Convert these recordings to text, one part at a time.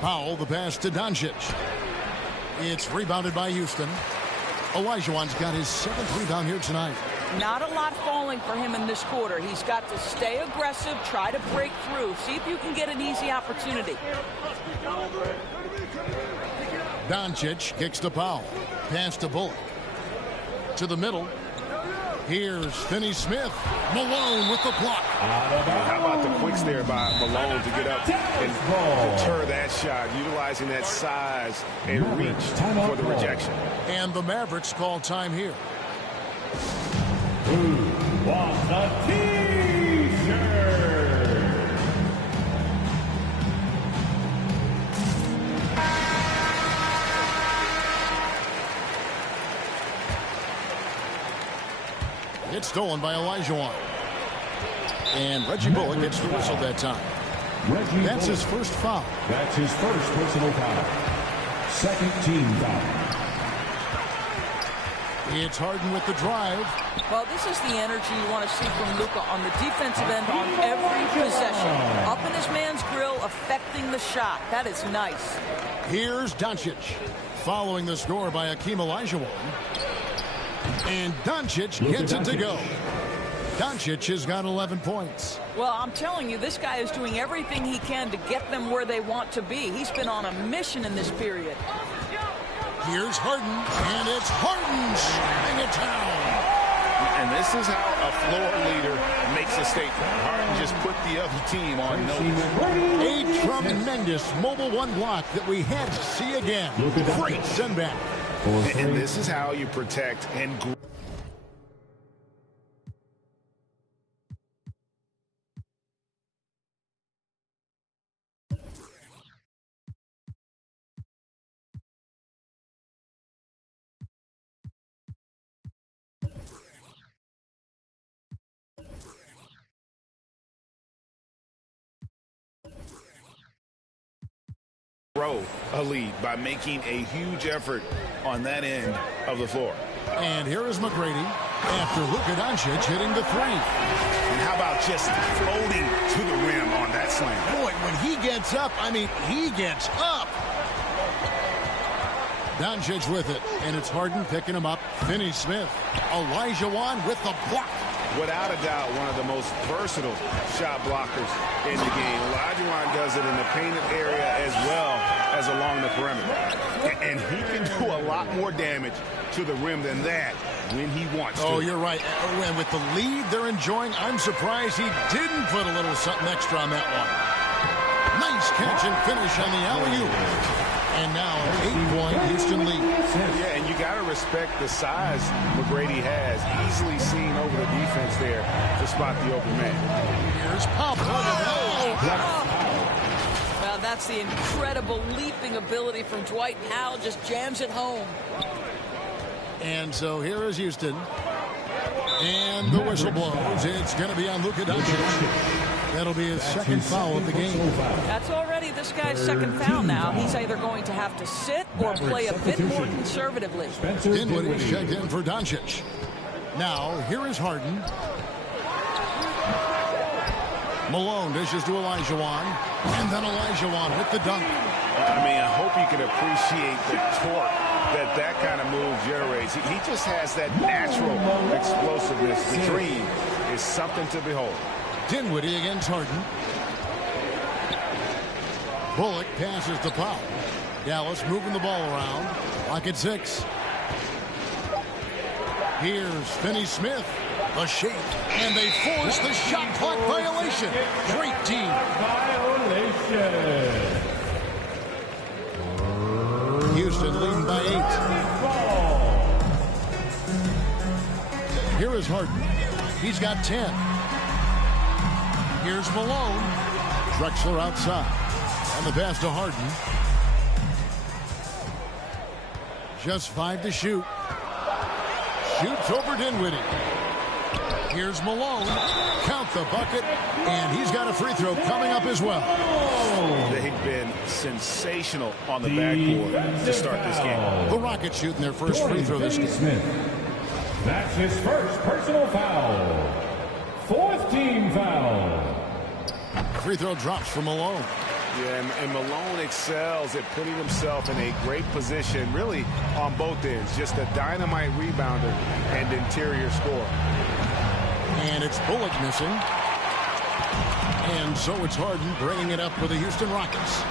Powell, the pass to Doncic. It's rebounded by Houston. Olajuwon's got his 7th rebound here tonight. Not a lot falling for him in this quarter. He's got to stay aggressive, try to break through, see if you can get an easy opportunity. Doncic kicks to Powell. Pass to Bullock. To the middle. Here's Finney-Smith. Malone with the block. How about the quicks there by Malone to get up and deter that shot, utilizing that size and reach for the rejection. And the Mavericks call time here. Who wants a T-shirt? It's stolen by Olajuwon. And Reggie Bullock gets the whistle that time. That's his first foul. That's his first personal foul. Second team foul. It's Harden with the drive. Well, this is the energy you want to see from Luka on the defensive end on every possession. Up in his man's grill, affecting the shot. That is nice. Here's Doncic. Following the score by Hakeem Olajuwon. And Doncic gets it to go. Doncic has got 11 points. Well, I'm telling you, this guy is doing everything he can to get them where they want to be. He's been on a mission in this period. Here's Harden, and it's Harden shutting it down. And this is how a floor leader makes a statement. Harden just put the other team on notice. A tremendous mobile one block that we had to see again. Great send back. And this is how you protect and grow. A lead by making a huge effort on that end of the floor. And here is McGrady after Luka Doncic hitting the three. And how about just floating to the rim on that slam? Boy, when he gets up, I mean, he gets up. Doncic with it, and it's Harden picking him up. Finney-Smith. Olajuwon with the block. Without a doubt, one of the most versatile shot blockers in the game. Olajuwon does it in the painted area as well as along the perimeter. And he can do a lot more damage to the rim than that when he wants to. Oh, you're right. And with the lead they're enjoying, I'm surprised he didn't put a little something extra on that one. Nice catch and finish on the alley-oop. And now an 8-point Houston lead. Yeah, and you got to respect the size McGrady has. Easily seen over the defense there to spot the open man. Here's Powell. Well, that's the incredible leaping ability from Dwight Powell. Just jams it home. And so here is Houston. And the whistle blows. It's going to be on Luka Doncic. That'll be his second foul of the game. That's already this guy's second foul now. He's either going to have to sit or play a bit more conservatively. Dinwiddie checked in for Doncic. Now, here is Harden. Malone dishes to Olajuwon. And then Olajuwon with the dunk. I mean, I hope you can appreciate the torque that kind of move generates. He just has that natural explosiveness. The dream is something to behold. Dinwiddie against Harden. Bullock passes to Powell. Dallas moving the ball around. Lock at 6. Here's Finney-Smith. A shake. And they force the shot clock violation. Great team. Violation. Houston leading by 8. Here is Harden. He's got 10. Here's Malone. Drexler outside. And the pass to Harden. Just 5 to shoot. Shoots over Dinwiddie. Here's Malone. Count the bucket. And he's got a free throw coming up as well. They've been sensational on the backboard to start this game. The Rockets shooting their first free throw this game. That's his first personal foul. Fourth team foul. Free throw drops for Malone. Yeah, and Malone excels at putting himself in a great position, really on both ends. Just a dynamite rebounder and interior scorer. And it's Bullock missing. And so it's Harden bringing it up for the Houston Rockets.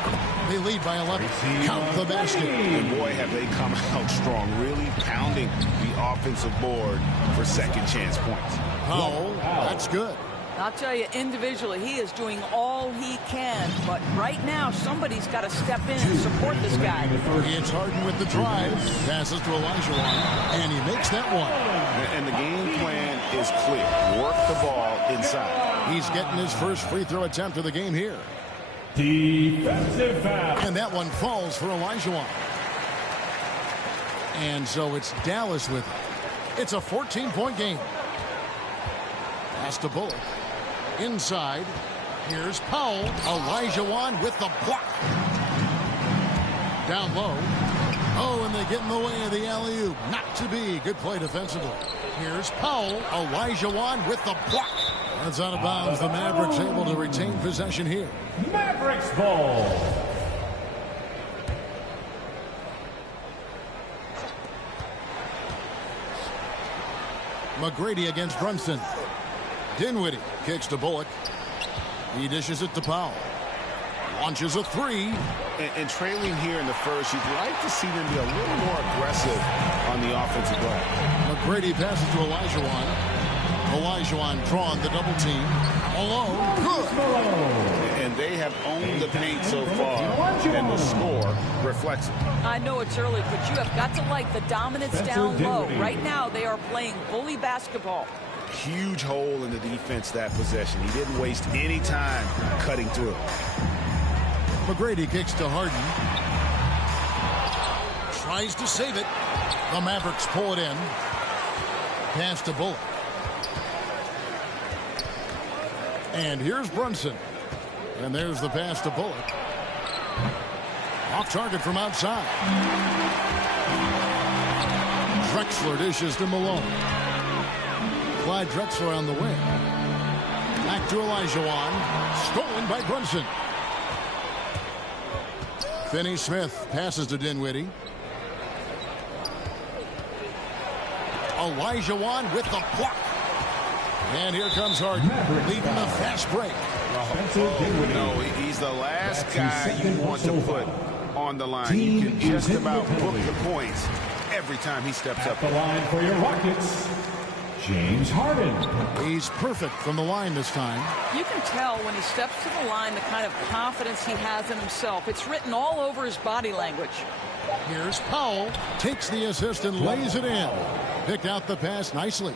They lead by 11. Count the basket. And boy, have they come out strong, really pounding the offensive board for second chance points. Oh, that's good. I'll tell you, individually, he is doing all he can. But right now, somebody's got to step in and support this guy. It's Harden with the drive. Passes to Olajuwon, and he makes that one. And the game plan is clear. Work the ball inside. He's getting his first free throw attempt of the game here. Defensive foul. And that one falls for Olajuwon. And so it's Dallas with it. It's a 14-point game. Pass to Bullock. Inside, here's Powell. Olajuwon with the block. Down low. Oh, and they get in the way of the alley-oop. Not to be. Good play defensively. Here's Powell. Olajuwon with the block. That's out of bounds. The Mavericks able to retain possession here. Mavericks ball. McGrady against Brunson. Dinwiddie kicks to Bullock. He dishes it to Powell. Launches a three. And trailing here in the first, you'd like to see them be a little more aggressive on the offensive glass. McGrady passes to Olajuwon. Olajuwon drawn the double team. Malone, good. And they have owned the paint so far, and the score reflects it. I know it's early, but you have got to like the dominance down low. Right now, they are playing bully basketball. Huge hole in the defense that possession. He didn't waste any time cutting through. McGrady kicks to Harden. Tries to save it. The Mavericks pull it in. Pass to Bullock. And here's Brunson. And there's the pass to Bullock. Off target from outside. Drexler dishes to Malone. Clyde Drexler on the wing. Back to Olajuwon. Stolen by Brunson. Finney-Smith passes to Dinwiddie. Olajuwon with the block. And here comes Harden, leading the fast break. No, he's the last guy you want to put on the line. You can just about book the points every time he steps up. The line for your Rockets, James Harden. He's perfect from the line this time. You can tell when he steps to the line the kind of confidence he has in himself. It's written all over his body language. Here's Powell, takes the assist and lays it in. Picked out the pass nicely.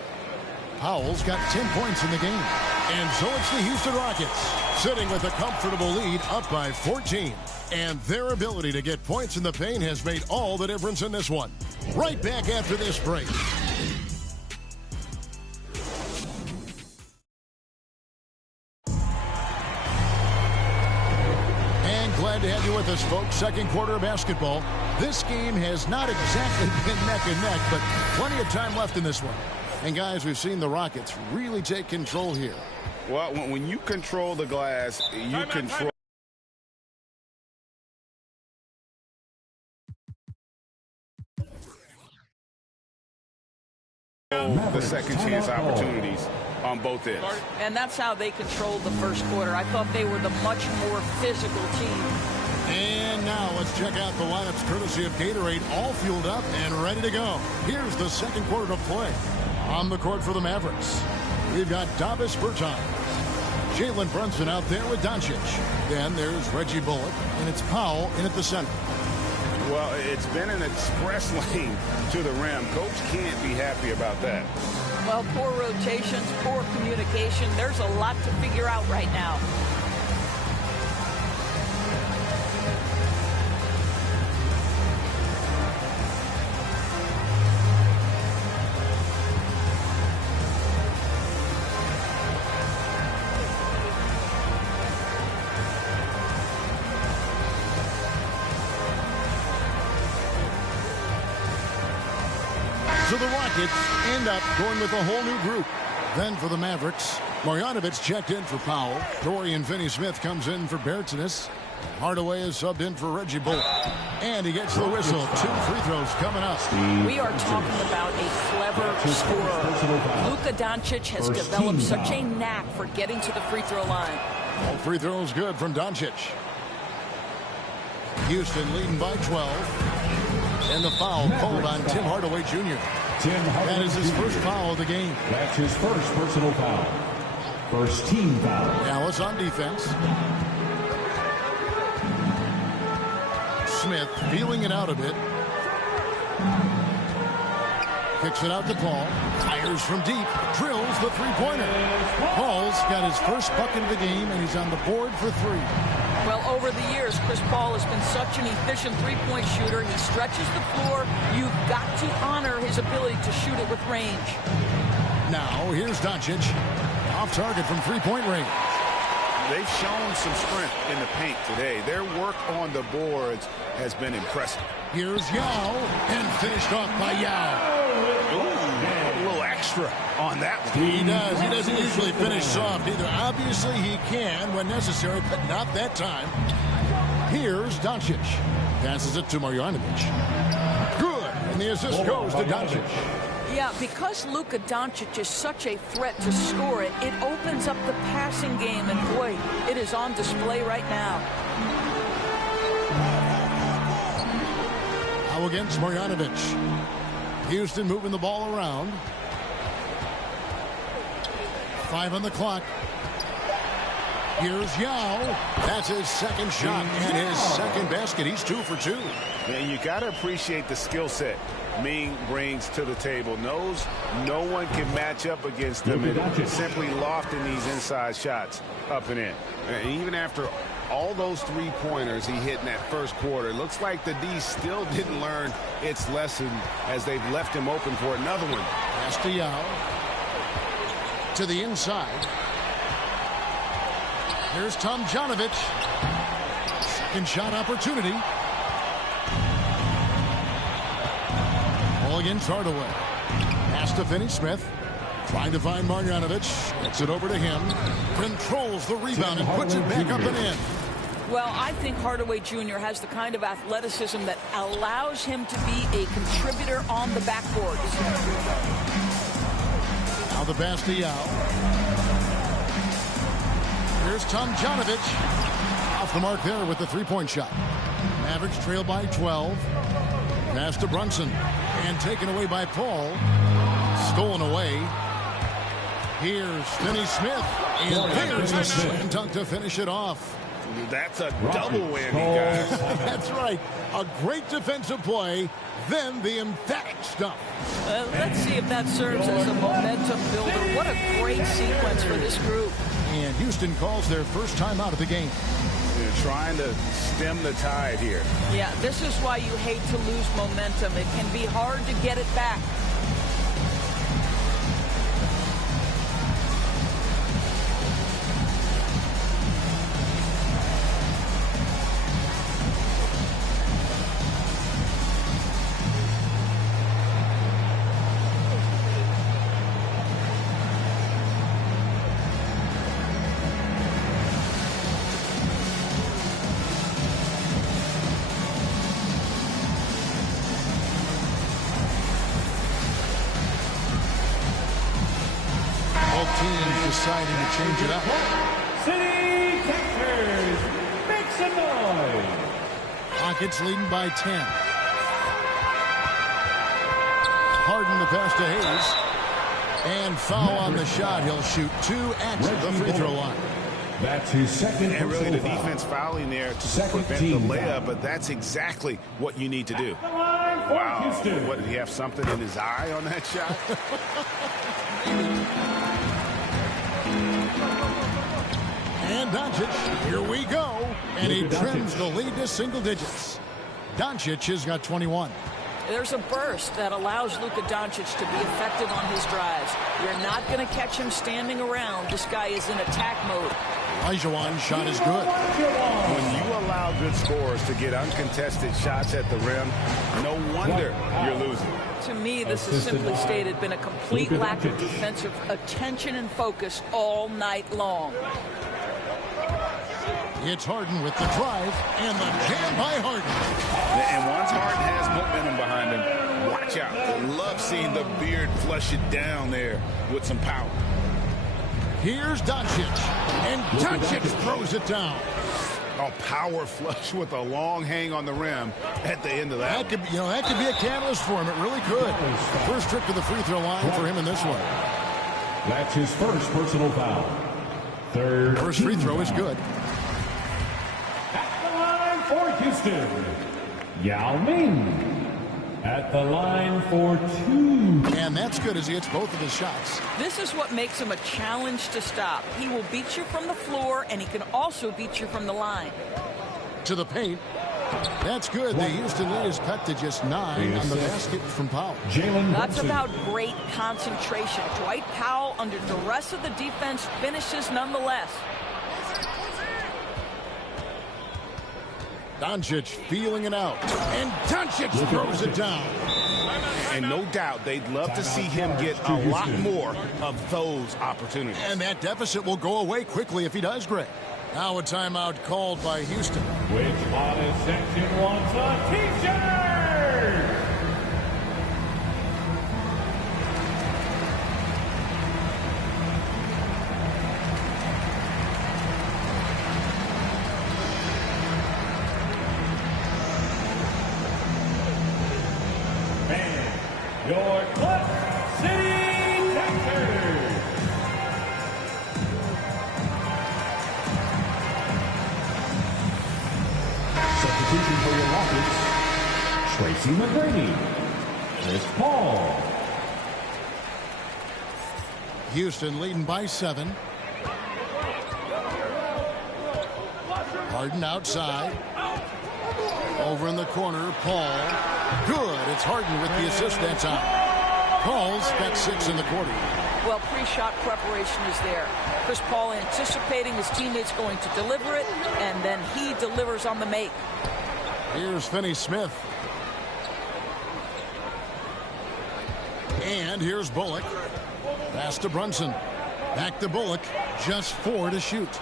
Powell's got 10 points in the game. And so it's the Houston Rockets, sitting with a comfortable lead, up by 14. And their ability to get points in the paint has made all the difference in this one. Right back after this break. And glad to have you with us, folks. Second quarter of basketball. This game has not exactly been neck and neck, but plenty of time left in this one. And, guys, we've seen the Rockets really take control here. Well, when you control the glass, you control the second chance opportunities on both ends. And that's how they controlled the first quarter. I thought they were the much more physical team. And now let's check out the lineups courtesy of Gatorade, all fueled up and ready to go. Here's the second quarter to play. On the court for the Mavericks, we've got Davis Bertans. Jalen Brunson out there with Doncic. Then there's Reggie Bullock, and it's Powell in at the center. Well, it's been an express lane to the rim. Coach can't be happy about that. Well, poor rotations, poor communication. There's a lot to figure out right now. So the Rockets end up going with a whole new group. Then for the Mavericks, Marjanovic checked in for Powell. Dorian Finney-Smith comes in for Bertsinus. Hardaway is subbed in for Reggie Bullock. And he gets the whistle. 2 free throws coming up. We are talking about a clever scorer. Luka Doncic has developed such a knack for getting to the free throw line. All free throws good from Doncic. Houston leading by 12. And the foul called on Tim Hardaway Jr. That is his first foul of the game. That's his first personal foul. First team foul. Dallas on defense. Smith feeling it out a bit. Kicks it out to Paul. Fires from deep. Drills the three-pointer. Paul's got his first bucket of the game, and he's on the board for 3. Well, over the years, Chris Paul has been such an efficient three-point shooter. He stretches the floor. You've got to honor his ability to shoot it with range. Now, here's Doncic. Off target from three-point range. They've shown some strength in the paint today. Their work on the boards has been impressive. Here's Yao, and finished off by Yao. A little extra on that one. He does. He doesn't usually finish soft either. Obviously, he can when necessary, but not that time. Here's Doncic. Passes it to Marjanovic. Good. And the assist goes to Doncic. Yeah, because Luka Doncic is such a threat to score it, it opens up the passing game, and boy, it is on display right now. Now against Marjanovic. Houston moving the ball around. 5 on the clock. Here's Yao. That's his second shot and his second basket. He's 2 for 2. And you got to appreciate the skill set Ming brings to the table. Knows no one can match up against him, and simply lofting these inside shots up and in. And even after all those three-pointers he hit in that first quarter, it looks like the D still didn't learn its lesson as they've left him open for another one. Pass to Yao. To the inside. Here's Tomjanovic. Second shot opportunity. Ball against Hardaway. Pass to Finney-Smith. Trying to find Marjanovic. Gets it over to him. Controls the rebound and puts it back up and in. Well, I think Hardaway Jr. has the kind of athleticism that allows him to be a contributor on the backboard. Now the pass to Yao. Here's Tomjanovic. Off the mark there with the three-point shot. Mavericks trail by 12. Pass to Brunson. And taken away by Paul. Stolen away. Here's Finney-Smith. And there's the slam dunk to finish it off. That's a double whammy, guys. That's right. A great defensive play, then the emphatic stuff. Let's see if that serves as a momentum builder. What a great sequence for this group. And Houston calls their first time out of the game. They're trying to stem the tide here. Yeah, this is why you hate to lose momentum. It can be hard to get it back. Deciding to change it up. City Texans, make some noise. Rockets leading by 10. Harden the pass to Hayes. And foul on the shot. He'll shoot 2 at the free throw line. That's his second And really the foul. defense fouling there to Second prevent the team layup, foul. but that's exactly what you need to do. Wow. Houston. What, did he have something in his eye on that shot? And Doncic, here we go. And he trims the lead to single digits. Doncic has got 21. There's a burst that allows Luka Doncic to be effective on his drives. You're not going to catch him standing around. This guy is in attack mode. Olajuwon's shot is good. When you allow allow good scorers to get uncontested shots at the rim. No wonder you're losing. To me, this has simply stated been a complete lack of defensive attention and focus all night long. It's Harden with the drive and the jam by Harden. And once Harden has momentum behind him, watch out. Love seeing the beard flush it down there with some power. Here's Doncic, and Doncic throws it down. A power flush with a long hang on the rim at the end of that. That could be a catalyst for him. It really could. First trip to the free throw line for him in this one. That's his first personal foul. Third. First free throw is good. At the line for Houston, Yao Ming. At the line for 2. And that's good as he hits both of his shots. This is what makes him a challenge to stop. He will beat you from the floor, and he can also beat you from the line. To the paint. That's good. The Houston lead is cut to just 9 on the basket from Powell. That's about great concentration. Dwight Powell, under duress of the defense, finishes nonetheless. Doncic feeling it out. And Doncic throws it down. And no doubt they'd love to see him get a lot more of those opportunities. And that deficit will go away quickly if he does, Greg. Now a timeout called by Houston. Which honest section wants a T-shirt? Your Cliff City Captors. Substitution for your Rockets, Tracy McGrady, Chris Paul. Houston leading by 7. Harden outside. Over in the corner, Paul. Good. It's Harden with the assist that time. Paul's got 6 in the quarter. Well, pre-shot preparation is there. Chris Paul anticipating his teammates going to deliver it, and then he delivers on the make. Here's Finney Smith. And here's Bullock. Pass to Brunson. Back to Bullock. Just 4 to shoot.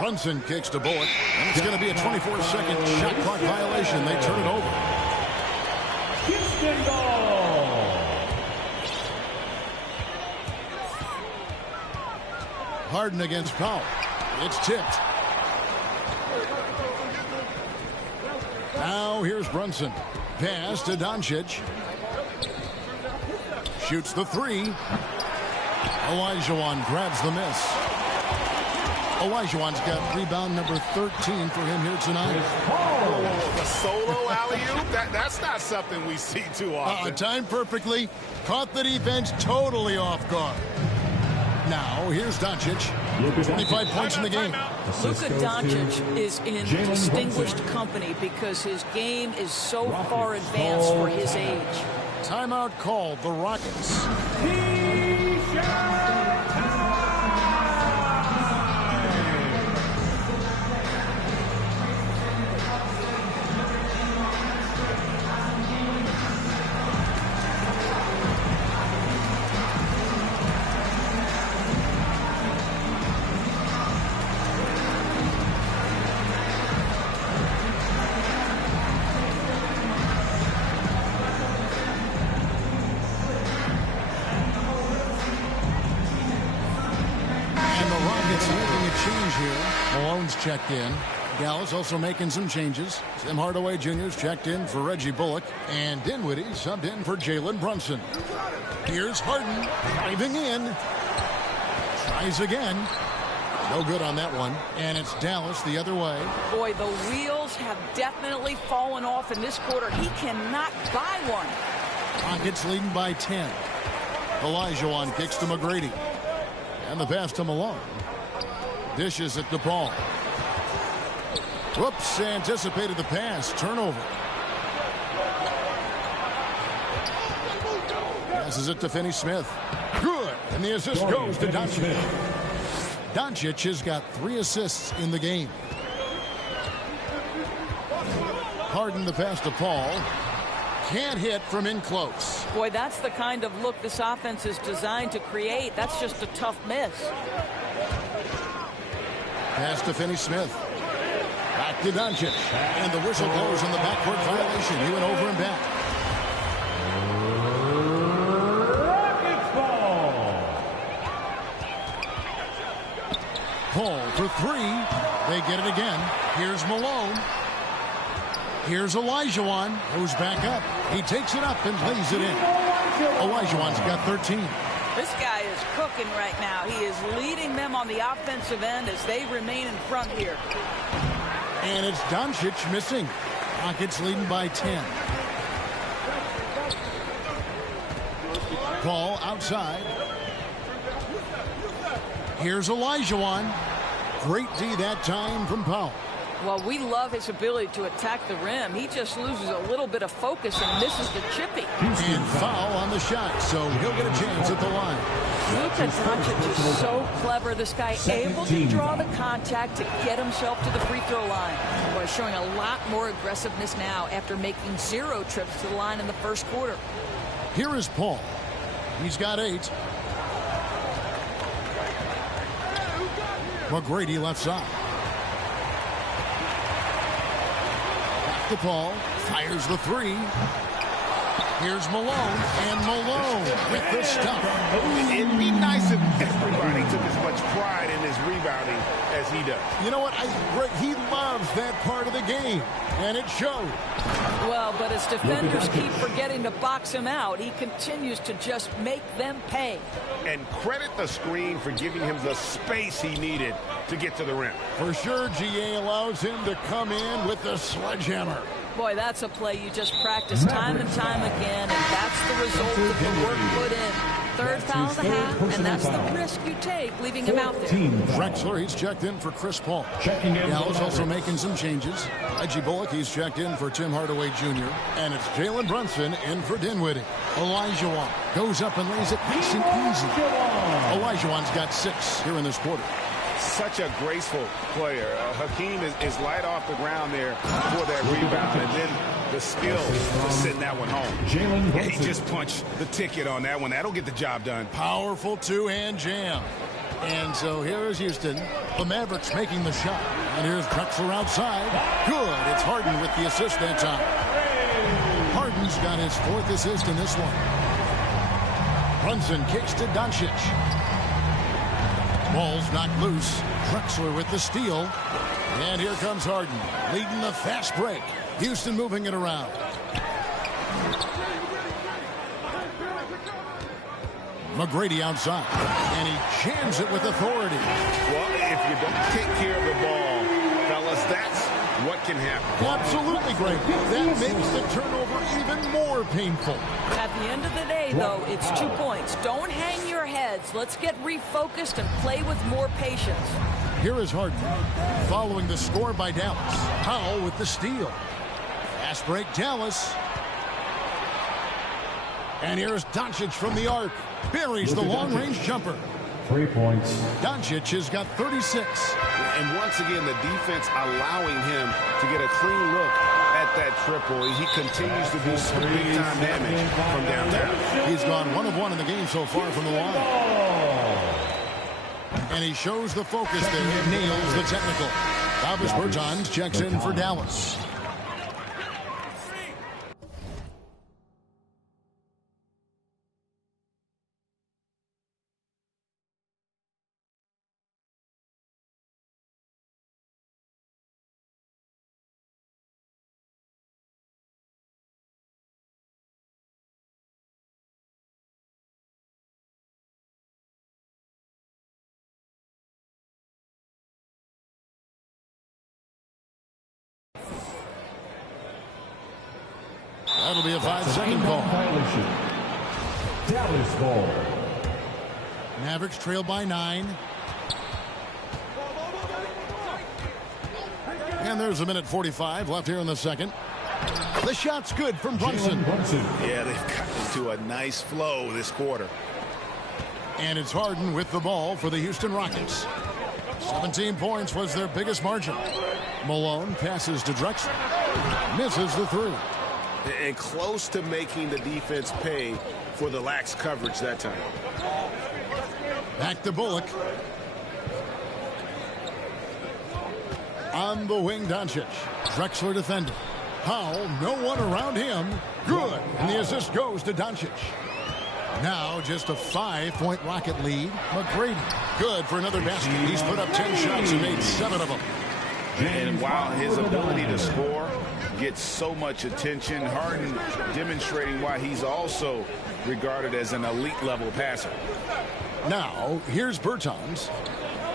Brunson kicks to Bullock, and it's going to be a 24-second shot clock violation. They turn it over. Houston ball. Harden against Powell. It's tipped. Now here's Brunson. Pass to Doncic. Shoots the 3. Olajuwon grabs the miss. Olajuwon's got rebound number 13 for him here tonight. Oh, the solo alley-oop? That's not something we see too often. Timed perfectly. Caught the defense totally off guard. Now, here's Doncic. 25 points in the game. Luka Doncic is in distinguished company because his game is so far advanced for his age. Timeout called the Rockets. Checked in. Dallas also making some changes. Tim Hardaway Jr.'s checked in for Reggie Bullock. And Dinwiddie subbed in for Jalen Brunson. Here's Harden driving in. Tries again. No good on that one. And it's Dallas the other way. Boy, the wheels have definitely fallen off in this quarter. He cannot buy one. Rockets leading by 10. Olajuwon kicks to McGrady. And the pass to Malone. Dishes at DePaul. Whoops, anticipated the pass. Turnover. Passes it to Finney Smith. Good. And the assist goes to Doncic. Doncic has got 3 assists in the game. Harden the pass to Paul. Can't hit from in close. Boy, that's the kind of look this offense is designed to create. That's just a tough miss. Pass to Finney-Smith. Back to Doncic. And the whistle blows on the backcourt violation. He went over and back. Rockets ball. Paul for three. They get it again. Here's Malone. Here's Olajuwon. Goes back up. He takes it up and lays it in. Olajuwon's got 13. This guy is cooking right now. He is leading them on the offensive end as they remain in front here. And it's Doncic missing. Rockets leading by 10. Paul outside. Here's Olajuwon. Great D that time from Powell. Well, we love his ability to attack the rim. He just loses a little bit of focus and misses the chippy. And foul on the shot, so he'll get a chance at the line. Luka Doncic is so clever. This guy able to draw the contact to get himself to the free throw line. Boy, showing a lot more aggressiveness now after making 0 trips to the line in the first quarter. Here is Paul. He's got 8. McGrady left side. Back to Paul. Fires the 3. Here's Malone. And Malone with the stuff. It'd be nice if everybody took as much pride in his rebounding as he does. You know what? He loves that part of the game. And it showed. Well, but his defenders keep forgetting to box him out. He continues to just make them pay. And credit the screen for giving him the space he needed to get to the rim. For sure, GA allows him to come in with the sledgehammer. Boy, that's a play you just practice time and time again, and that's the result of the work put in. Third foul of the half, and that's the risk you take, leaving him out there. Drexler, he's checked in for Chris Paul. Gallows also making some changes. Reggie Bullock, he's checked in for Tim Hardaway Jr. And it's Jalen Brunson in for Dinwiddie. Olajuwon goes up and lays it nice and easy. Olajuwon's got 6 here in this quarter. Such a graceful player. Hakeem is light off the ground there for that rebound, and then the skill to send that one home. Yeah, he just punched the ticket on that one. That'll get the job done. Powerful two-hand jam. And so here is Houston. The Mavericks making the shot. And here's Drexler outside. Good. It's Harden with the assist that time. Harden's got his 4th assist in this one. Brunson kicks to Doncic. Ball's knocked loose. Drexler with the steal. And here comes Harden, leading the fast break. Houston moving it around. McGrady outside. And he jams it with authority. Well, if you don't take care of the ball, fellas, that's what can happen. Absolutely great. That makes the turnover even more painful. At the end of the day, though, it's 2 points. Don't hang your heads. Let's get refocused and play with more patience. Here is Harden, following the score by Dallas. Powell with the steal. Fast break, Dallas. And here's Doncic from the arc. Buries the long-range jumper. 3 points. Doncic has got 36. And once again, the defense allowing him to get a clean look at that triple. He continues to do some big-time damage from downtown. He's gone 1 of 1 in the game so far from the line. And he shows the focus there and nails the technical. Davis Bertans checks in for Dallas. That'll be a 5-second call. Dallas ball. Mavericks trail by 9. And there's a minute 45 left here in the second. The shot's good from Brunson. Yeah, they've gotten into a nice flow this quarter. And it's Harden with the ball for the Houston Rockets. 17 points was their biggest margin. Malone passes to Drexler. Misses the three. And close to making the defense pay for the lax coverage that time. Back to Bullock. On the wing, Doncic. Drexler defending. Powell, no one around him. Good. And the assist goes to Doncic. Now just a 5-point Rocket lead. McGrady, good for another basket. He's put up 10 shots and made 7 of them. And while his ability to score gets so much attention, Harden demonstrating why he's also regarded as an elite level passer. Now, here's Bertans.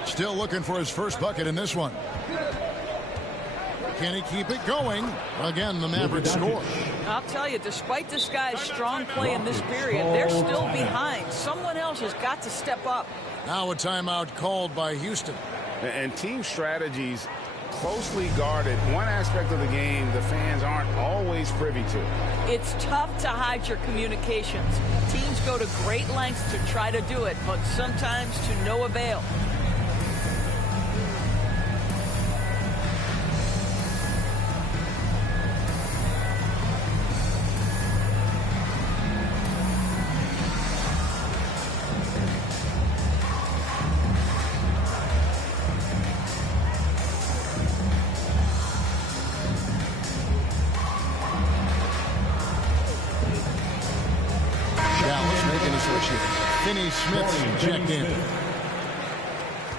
Still looking for his first bucket in this one. Can he keep it going? Again, the Mavericks score. I'll tell you, despite this guy's strong play in this period, they're still behind. Someone else has got to step up. Now a timeout called by Houston. And team strategies closely guarded. One aspect of the game the fans aren't always privy to. It's tough to hide your communications. Teams go to great lengths to try to do it, but sometimes to no avail. Finney Smith checked in.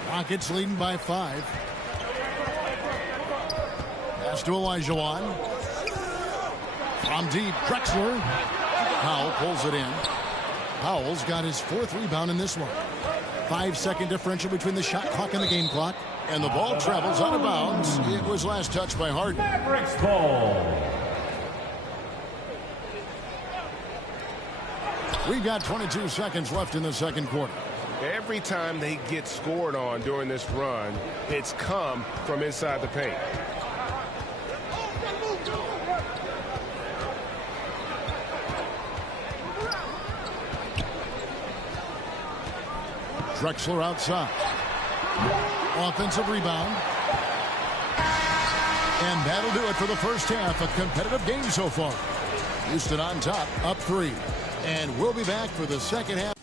Rockets leading by 5. Pass to Olajuwon. From deep, Drexler. Powell pulls it in. Powell's got his 4th rebound in this one. 5-second differential between the shot clock and the game clock. And the ball travels out of bounds. It was last touched by Harden. Mavericks ball. We've got 22 seconds left in the second quarter. Every time they get scored on during this run, it's come from inside the paint. Drexler outside. Offensive rebound. And that'll do it for the first half. A competitive game so far. Houston on top, up 3. And we'll be back for the second half.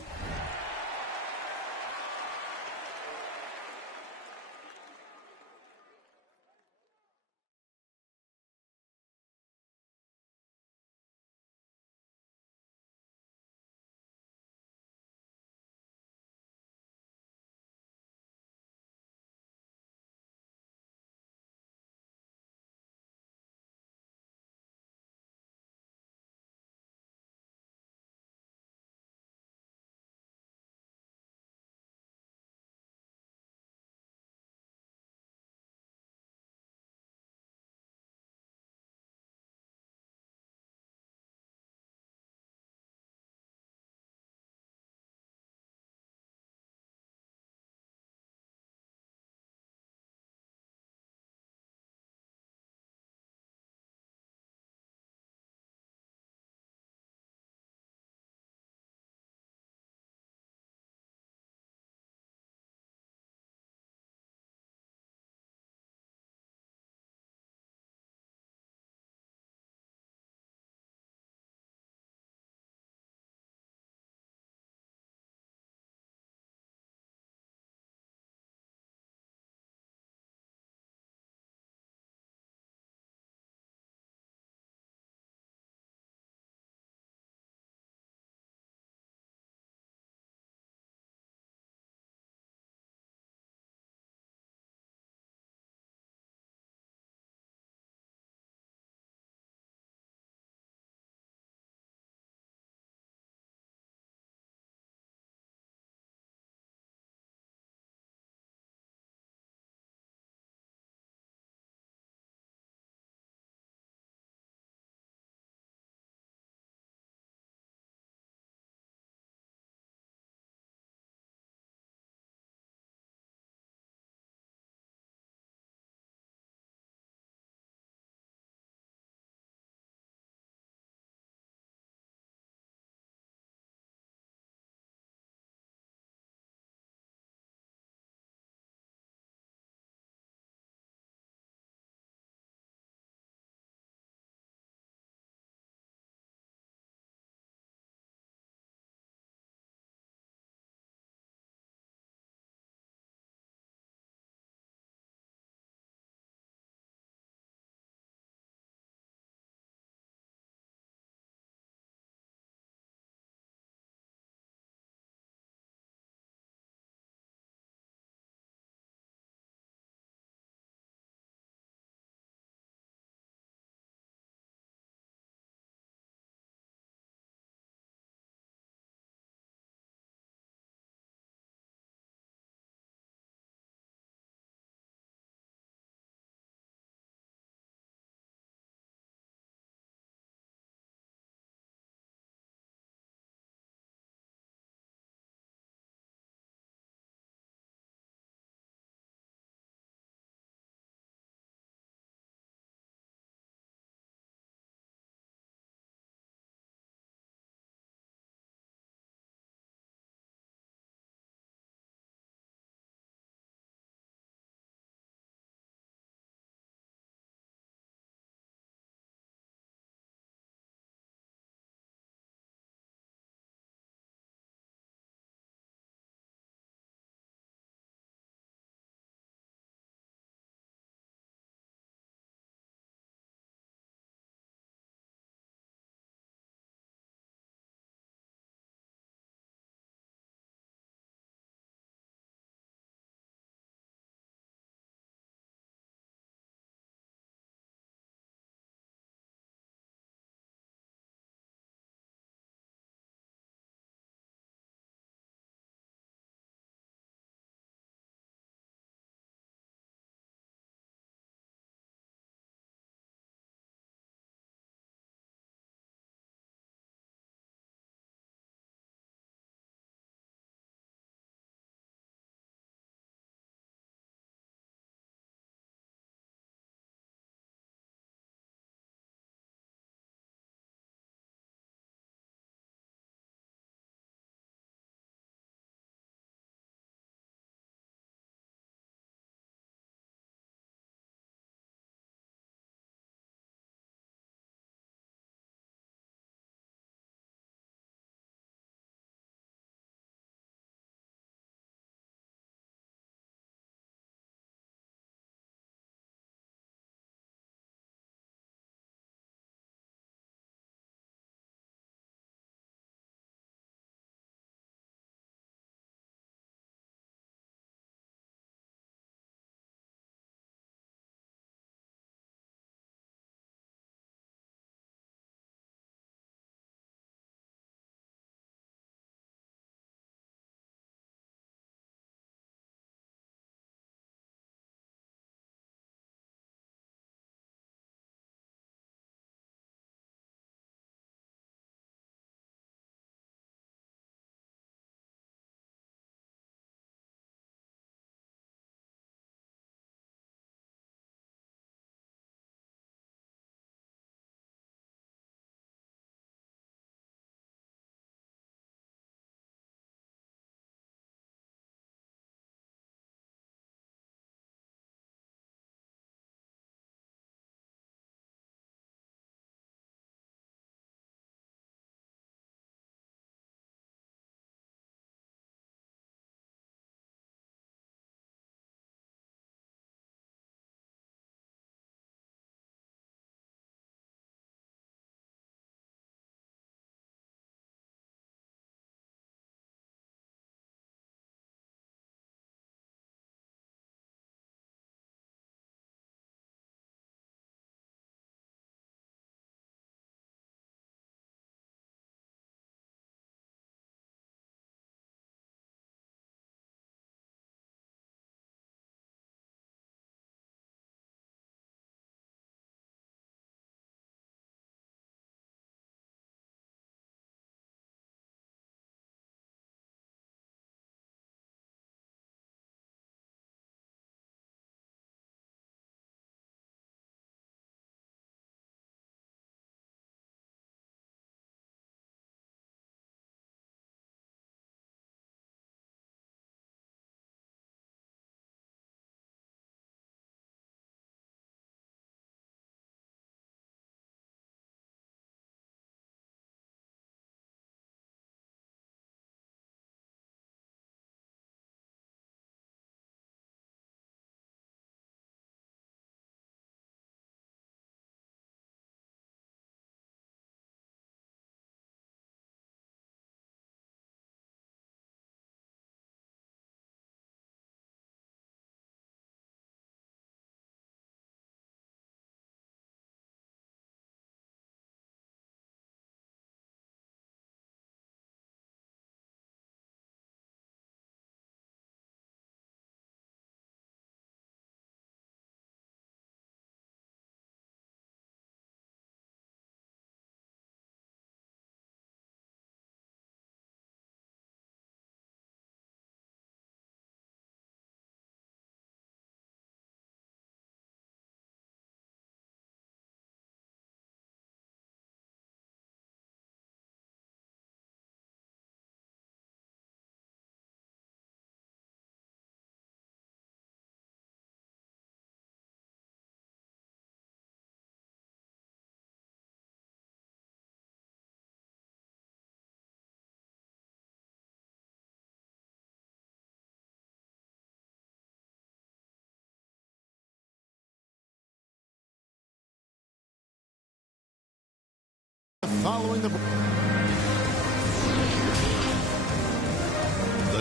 following the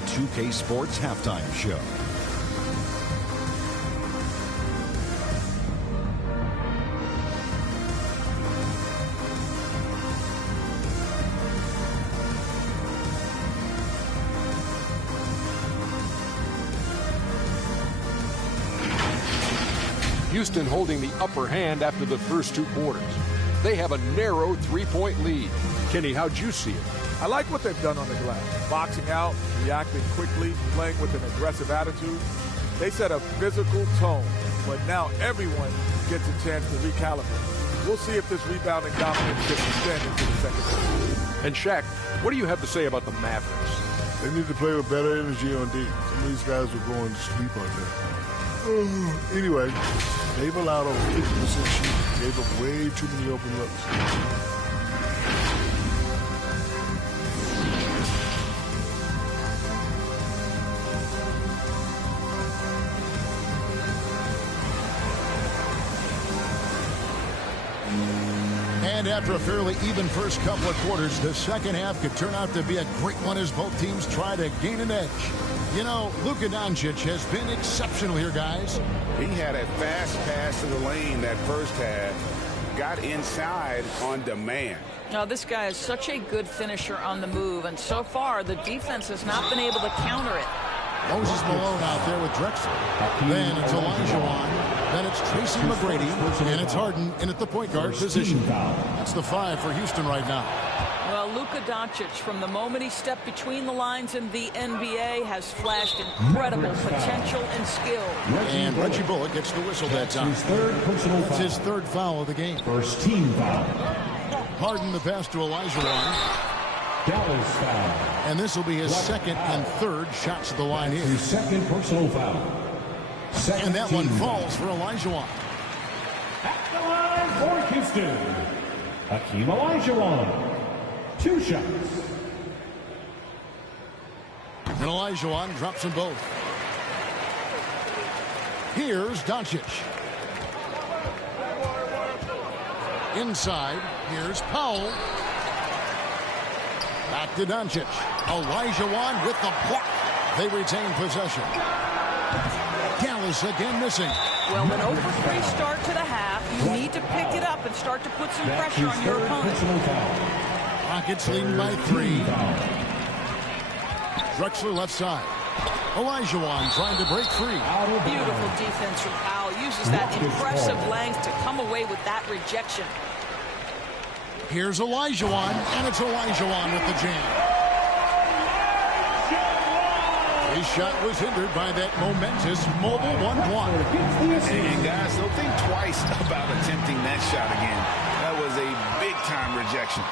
2K Sports Halftime Show. Houston holding the upper hand after the first 2 quarters. They have a narrow 3-point lead. Kenny, how'd you see it? I like what they've done on the glass. Boxing out, reacting quickly, playing with an aggressive attitude. They set a physical tone, but now everyone gets a chance to recalibrate. We'll see if this rebounding dominance gets extended into the second half. And Shaq, what do you have to say about the Mavericks? They need to play with better energy on D. Some of these guys are going to sleep on there. Anyway, they've allowed over 50% shooting. Gave up way too many open looks. And after a fairly even first couple of quarters, the second half could turn out to be a great one as both teams try to gain an edge. You know, Luka Doncic has been exceptional here, guys. He had a fast pass to the lane that first half. Got inside on demand. Now, this guy is such a good finisher on the move, and so far the defense has not been able to counter it. Moses Malone out there with Drexler. Then it's Olajuwon. Then it's Tracy McGrady. And it's Harden in at the point guard position. That's the 5 for Houston right now. Well, Luka Doncic, from the moment he stepped between the lines in the NBA, has flashed incredible potential and skill. And Reggie Bullock gets the whistle that time. That's his third foul of the game. First team foul. Harden the pass to Olajuwon. Dallas foul. And this will be his second and third shots at the line here. His second personal foul. And that one falls for Olajuwon. At the line for Houston, Hakeem Olajuwon. 2 shots. And Olajuwon drops them both. Here's Doncic. Inside, here's Powell. Back to Doncic. Olajuwon with the block. They retain possession. Dallas again missing. Well, an 0-for-3 start to the half. You need to pick it up and start to put some pressure on your opponent. Rockets leading by 3. Drexler left side. Olajuwon trying to break free. Beautiful defense from Powell. Uses that impressive length to come away with that rejection. Here's Olajuwon, and it's Olajuwon with the jam. His shot was hindered by that momentous mobile 1-block. And guys, don't think twice about attempting that shot again. That was a big-time rejection.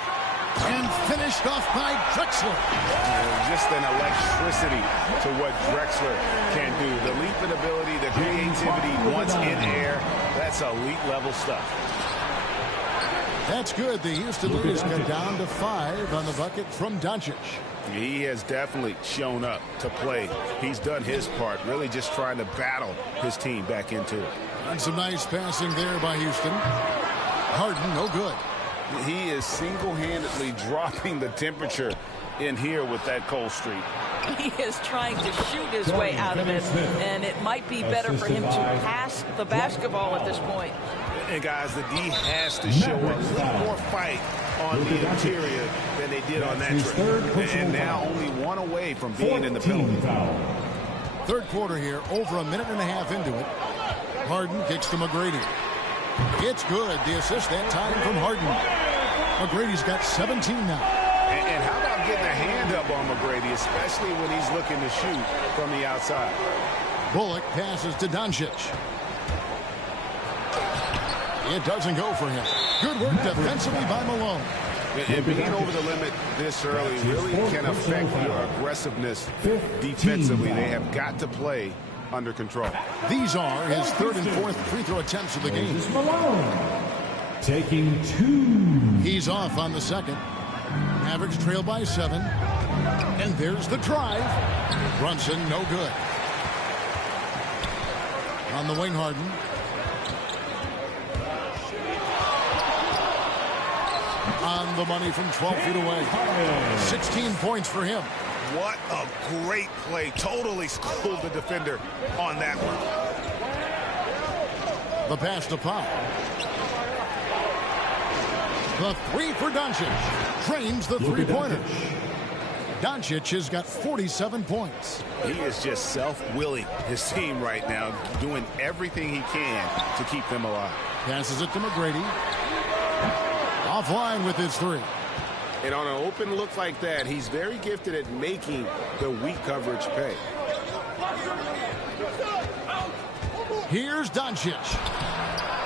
And finished off by Drexler. Just an electricity to what Drexler can do. The leaping ability, the creativity once in air, that's elite-level stuff. That's good. The Houston Rockets got down to 5 on the bucket from Doncic. He has definitely shown up to play. He's done his part, really just trying to battle his team back into it. And some nice passing there by Houston. Harden, no good. He is single-handedly dropping the temperature in here with that cold streak. He is trying to shoot his way out of it, and it might be better for him to pass the basketball at this point. And guys, the D has to show a little more fight on the interior than they did on that trip. And now only 1 away from being in the penalty. Third quarter here, over a minute and a half into it. Harden kicks to McGrady. It's good. The assist that time from Harden. McGrady's got 17 now. And how about getting a hand up on McGrady, especially when he's looking to shoot from the outside. Bullock passes to Doncic. It doesn't go for him. Good work defensively by Malone. And being over the limit this early really can affect your aggressiveness defensively. They have got to play under control. These are his third and fourth free throw attempts of the game. Malone taking 2. He's off on the second. Mavericks trail by 7. And there's the drive. Brunson, no good. On the wing, Harden. On on the money from 12 feet away. 16 points for him. What a great play. Totally schooled the defender on that one. The pass to Pop. The three for Doncic. Drains the three-pointer. Doncic has got 47 points. He is just self-willing his team right now, doing everything he can to keep them alive. Passes it to McGrady. Offline with his three. And on an open look like that, he's very gifted at making the weak coverage pay. Here's Doncic.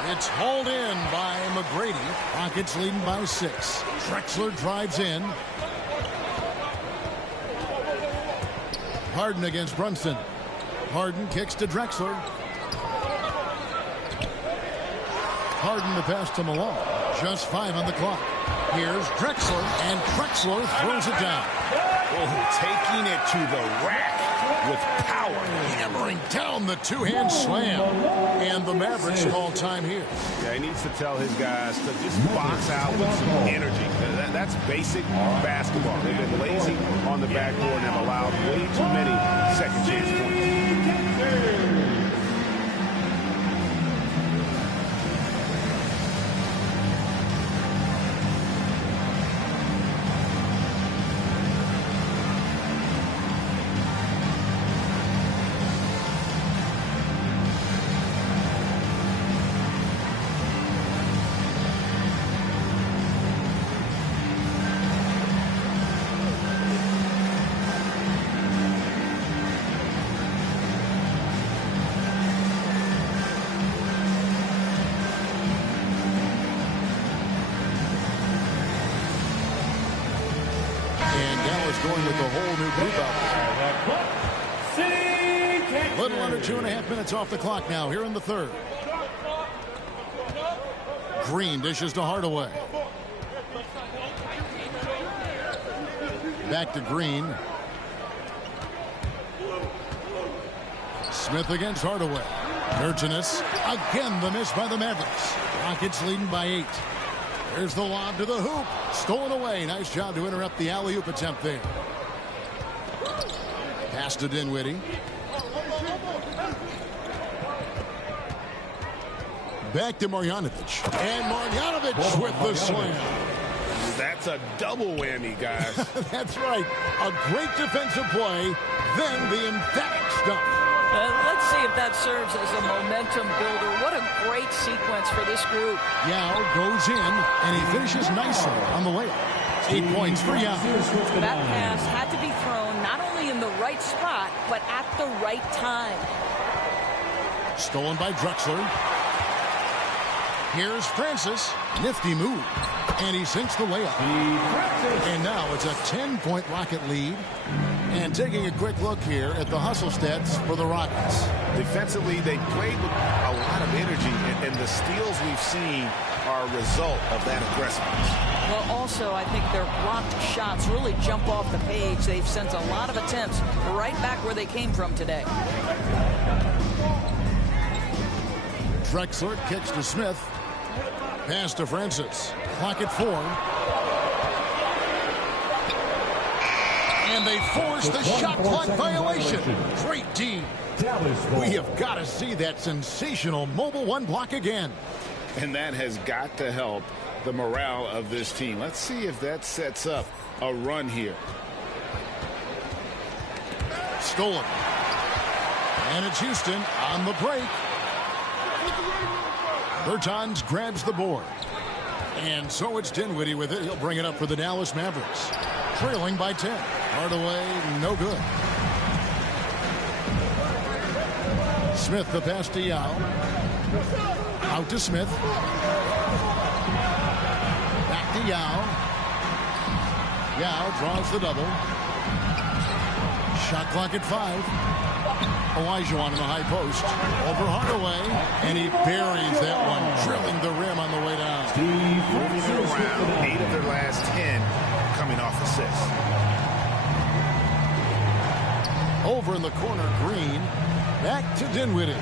It's hauled in by McGrady. Rockets leading by 6. Drexler drives in. Harden against Brunson. Harden kicks to Drexler. Harden the pass to Malone. Just 5 on the clock. Here's Drexler, and Drexler throws it down. Oh, taking it to the rack with power. Hammering down the two-hand slam. And the Mavericks call time here. Yeah, he needs to tell his guys to just box out with some energy. That's basic basketball. They've been lazy on the backboard and have allowed way too many second chance points. Going with the whole new group out there. Little under 2.5 minutes off the clock now here in the third. Green dishes to Hardaway. Back to Green. Smith against Hardaway. Nurginus. Again the miss by the Mavericks. Rockets leading by 8. There's the lob to the hoop. Stolen away. Nice job to interrupt the alley-oop attempt there. Pass to Dinwiddie. Back to Marjanovic. And Marjanovic with the slam. That's a double whammy, guys. That's right. A great defensive play, then the emphatic stuff. Let's see if that serves as a momentum builder. What a great sequence for this group. Yao goes in, and he finishes nicely on the layup. 8 points for Yao. That pass had to be thrown not only in the right spot, but at the right time. Stolen by Drexler. Here's Francis. Nifty move. And he sinks the layup. And now it's a 10-point Rocket lead. And taking a quick look here at the hustle stats for the Rockets. Defensively, they played with a lot of energy, and the steals we've seen are a result of that aggressiveness. Well, also, I think their blocked shots really jump off the page. They've sent a lot of attempts right back where they came from today. Drexler kicks to Smith. Pass to Francis. Clock at 4. And they force the shot clock violation. Great D. We have got to see that sensational mobile one block again. And that has got to help the morale of this team. Let's see if that sets up a run here. Stolen. And it's Houston on the break. Bertans grabs the board. And so it's Dinwiddie with it. He'll bring it up for the Dallas Mavericks. Trailing by 10. Hardaway, no good. Smith, the pass to Yao. Out to Smith. Back to Yao. Yao draws the double. Shot clock at 5. Olajuwon in the high post. Over Hardaway. And he buries that one, drilling the rim on the way down. Moving it around. 8 of their last 10 coming off assists. Over in the corner, Green. Back to Dinwiddie.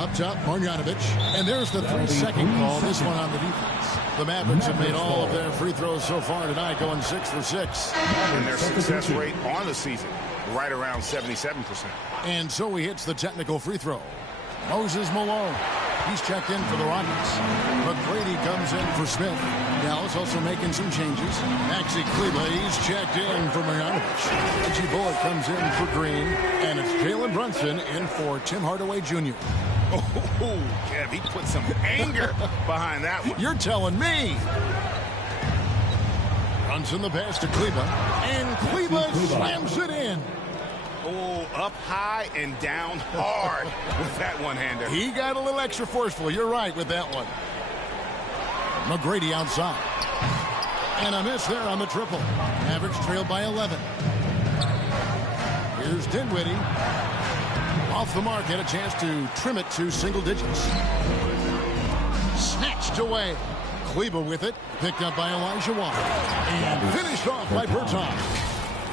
Up top, Marjanovic. And there's the 3-second call. This one on the defense. The Mavericks have made all of their free throws so far tonight, going 6 for 6. And their success rate on the season, right around 77%. And so he hits the technical free throw. Moses Malone. He's checked in for the Rockets. McGrady comes in for Smith. Dallas also making some changes. Maxi Kleber, he's checked in for Marjanovic. Reggie Bullock comes in for Green. And it's Jalen Brunson in for Tim Hardaway Jr. Oh, Kev, he put some anger behind that one. You're telling me. Brunson the pass to Kleber. And Kleber slams it in. Oh, up high and down hard with that one-hander. He got a little extra forceful. You're right with that one. McGrady outside. And a miss there on the triple. Mavericks trailed by 11. Here's Dinwiddie. Off the mark, had a chance to trim it to single digits. Snatched away. Kleber with it. Picked up by Elijah Wan. And finished off by Berton.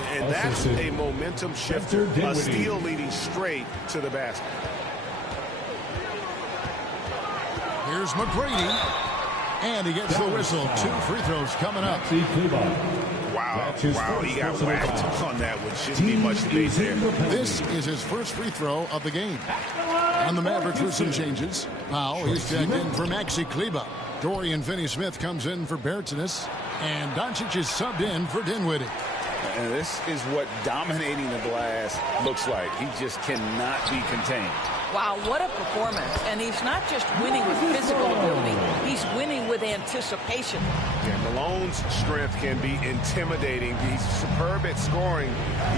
And that's a momentum shifter, a steal leading straight to the basket. Here's McGrady. And he gets the whistle. 2 free throws coming up. Wow, he got whacked on that one. Shouldn't be much debate there. This is his first free throw of the game. On the Mavericks with some changes. Powell, he's checked in for Maxi Kleber. Dorian Finney-Smith comes in for Bertans. And Doncic is subbed in for Dinwiddie. And this is what dominating the glass looks like. He just cannot be contained. Wow, what a performance. And he's not just winning with physical ability. He's winning with anticipation. Yeah, Malone's strength can be intimidating. He's superb at scoring,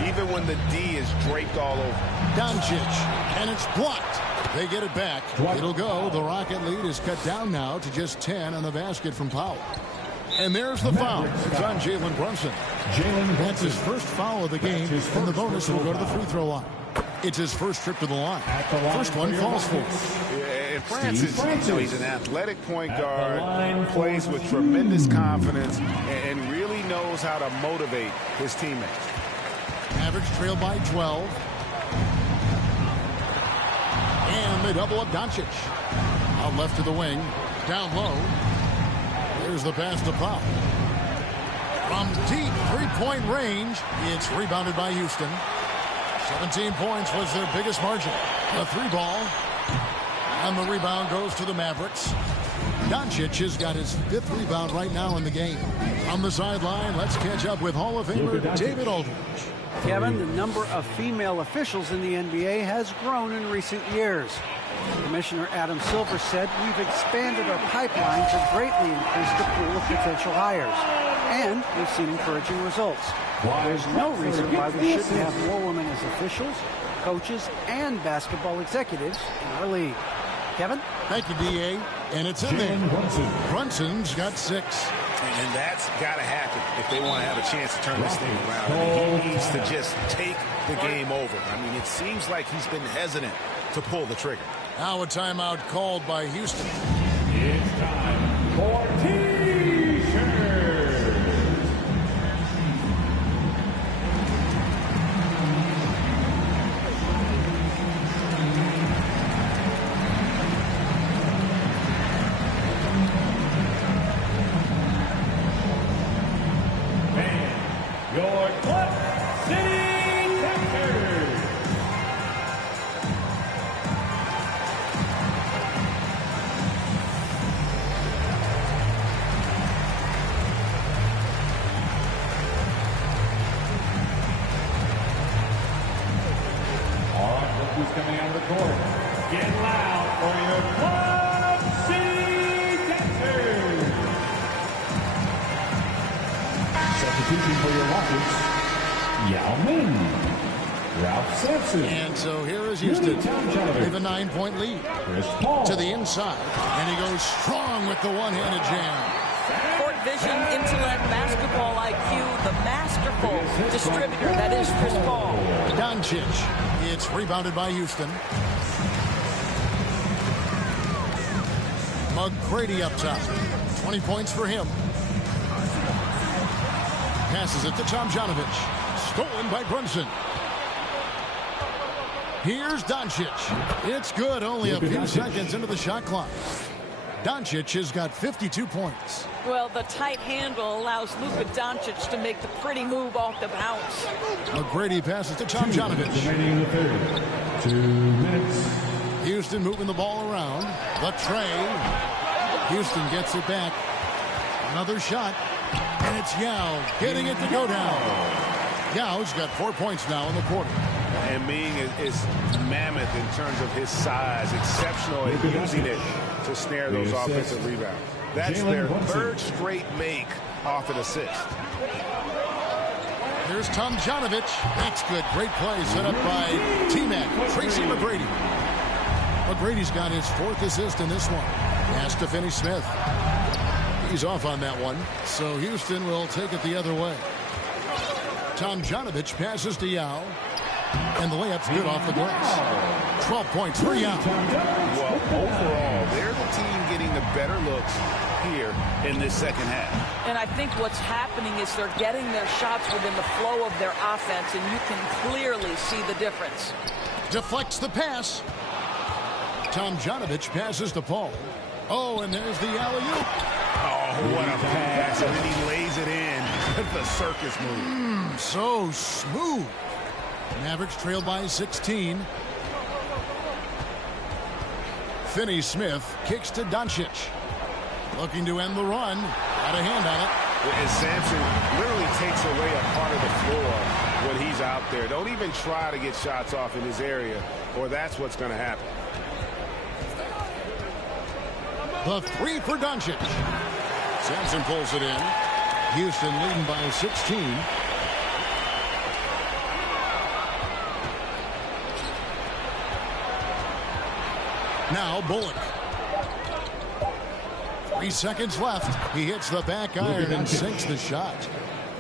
even when the D is draped all over. Doncic, and it's blocked. They get it back. It'll go. The Rocket lead is cut down now to just 10 on the basket from Powell. And there's the foul. It's on Jalen Brunson. That's his first foul of the game, and the bonus will go to the free throw line. It's his first trip to the line. First one falls for him. And Francis, he's an athletic point guard, plays with tremendous confidence, and really knows how to motivate his teammates. Mavericks trail by 12. And they double up Doncic. Out left to the wing. Down low. Here's the pass to Pop. From deep three-point range, it's rebounded by Houston. 17 points was their biggest margin. A 3-ball. And the rebound goes to the Mavericks. Doncic has got his 5th rebound right now in the game. On the sideline, let's catch up with Hall of Famer David Aldridge. Kevin, the number of female officials in the NBA has grown in recent years. Commissioner Adam Silver said, "We've expanded our pipeline to greatly increase the pool of potential hires, and we've seen encouraging results. There's no reason why we shouldn't have more women as officials, coaches, and basketball executives in our league." Kevin? Thank you, D.A. And it's in there. Brunson's got 6. And that's got to happen if they want to have a chance to turn this thing around. I mean, he needs to just take the game over. I mean, it seems like he's been hesitant to pull the trigger. Now a timeout called by Houston. It's time for T-shirts. And your Club City Captors. Who's coming out of the court? Get loud for your Club City Captors. Substitution for your Rockets, Yao Ming, Ralph Sampson. And so here is Houston. They have a 9-point lead. Chris Paul. To the inside. And he goes strong with the one-handed jam. Court vision, intellect, basketball IQ, the masterful distributor that is Chris Paul. Doncic. It's rebounded by Houston. McGrady up top. 20 points for him. Passes it to Tomjanovich. Stolen by Brunson. Here's Doncic. It's good, only a few seconds into the shot clock. Doncic has got 52 points. Well, the tight handle allows Luka Doncic to make the pretty move off the bounce. McGrady passes to Tom Janovich. Remaining in the third. 2 minutes. Houston moving the ball around. The tray. Houston gets it back. Another shot. And it's Yao getting it to go down. Yao's got 4 points now in the quarter. And Ming is mammoth in terms of his size, exceptional at using it to snare those offensive rebounds. That's their third straight make off an assist. Here's Tom Janovich. That's good. Great play set up by T-Mac, Tracy McGrady. McGrady's got his 4th assist in this one. Pass to Finney-Smith. He's off on that one, so Houston will take it the other way. Tom Janovich passes to Yao. And the layup's good off the glass. 12 points for Yao. Well, overall, they're the team getting the better looks here in this second half. And I think what's happening is they're getting their shots within the flow of their offense, and you can clearly see the difference. Deflects the pass. Tom Janovich passes to Paul. Oh, and there's the alley-oop. Oh, what a pass. And then he lays it in with the circus move. So smooth. Mavericks trail by 16. Finney-Smith kicks to Doncic. Looking to end the run. Got a hand on it. And Sampson literally takes away a part of the floor when he's out there. Don't even try to get shots off in his area, or that's what's going to happen. The 3 for Doncic. Sampson pulls it in. Houston leading by 16. Now Bullock. 3 seconds left. He hits the back iron and sinks the shot.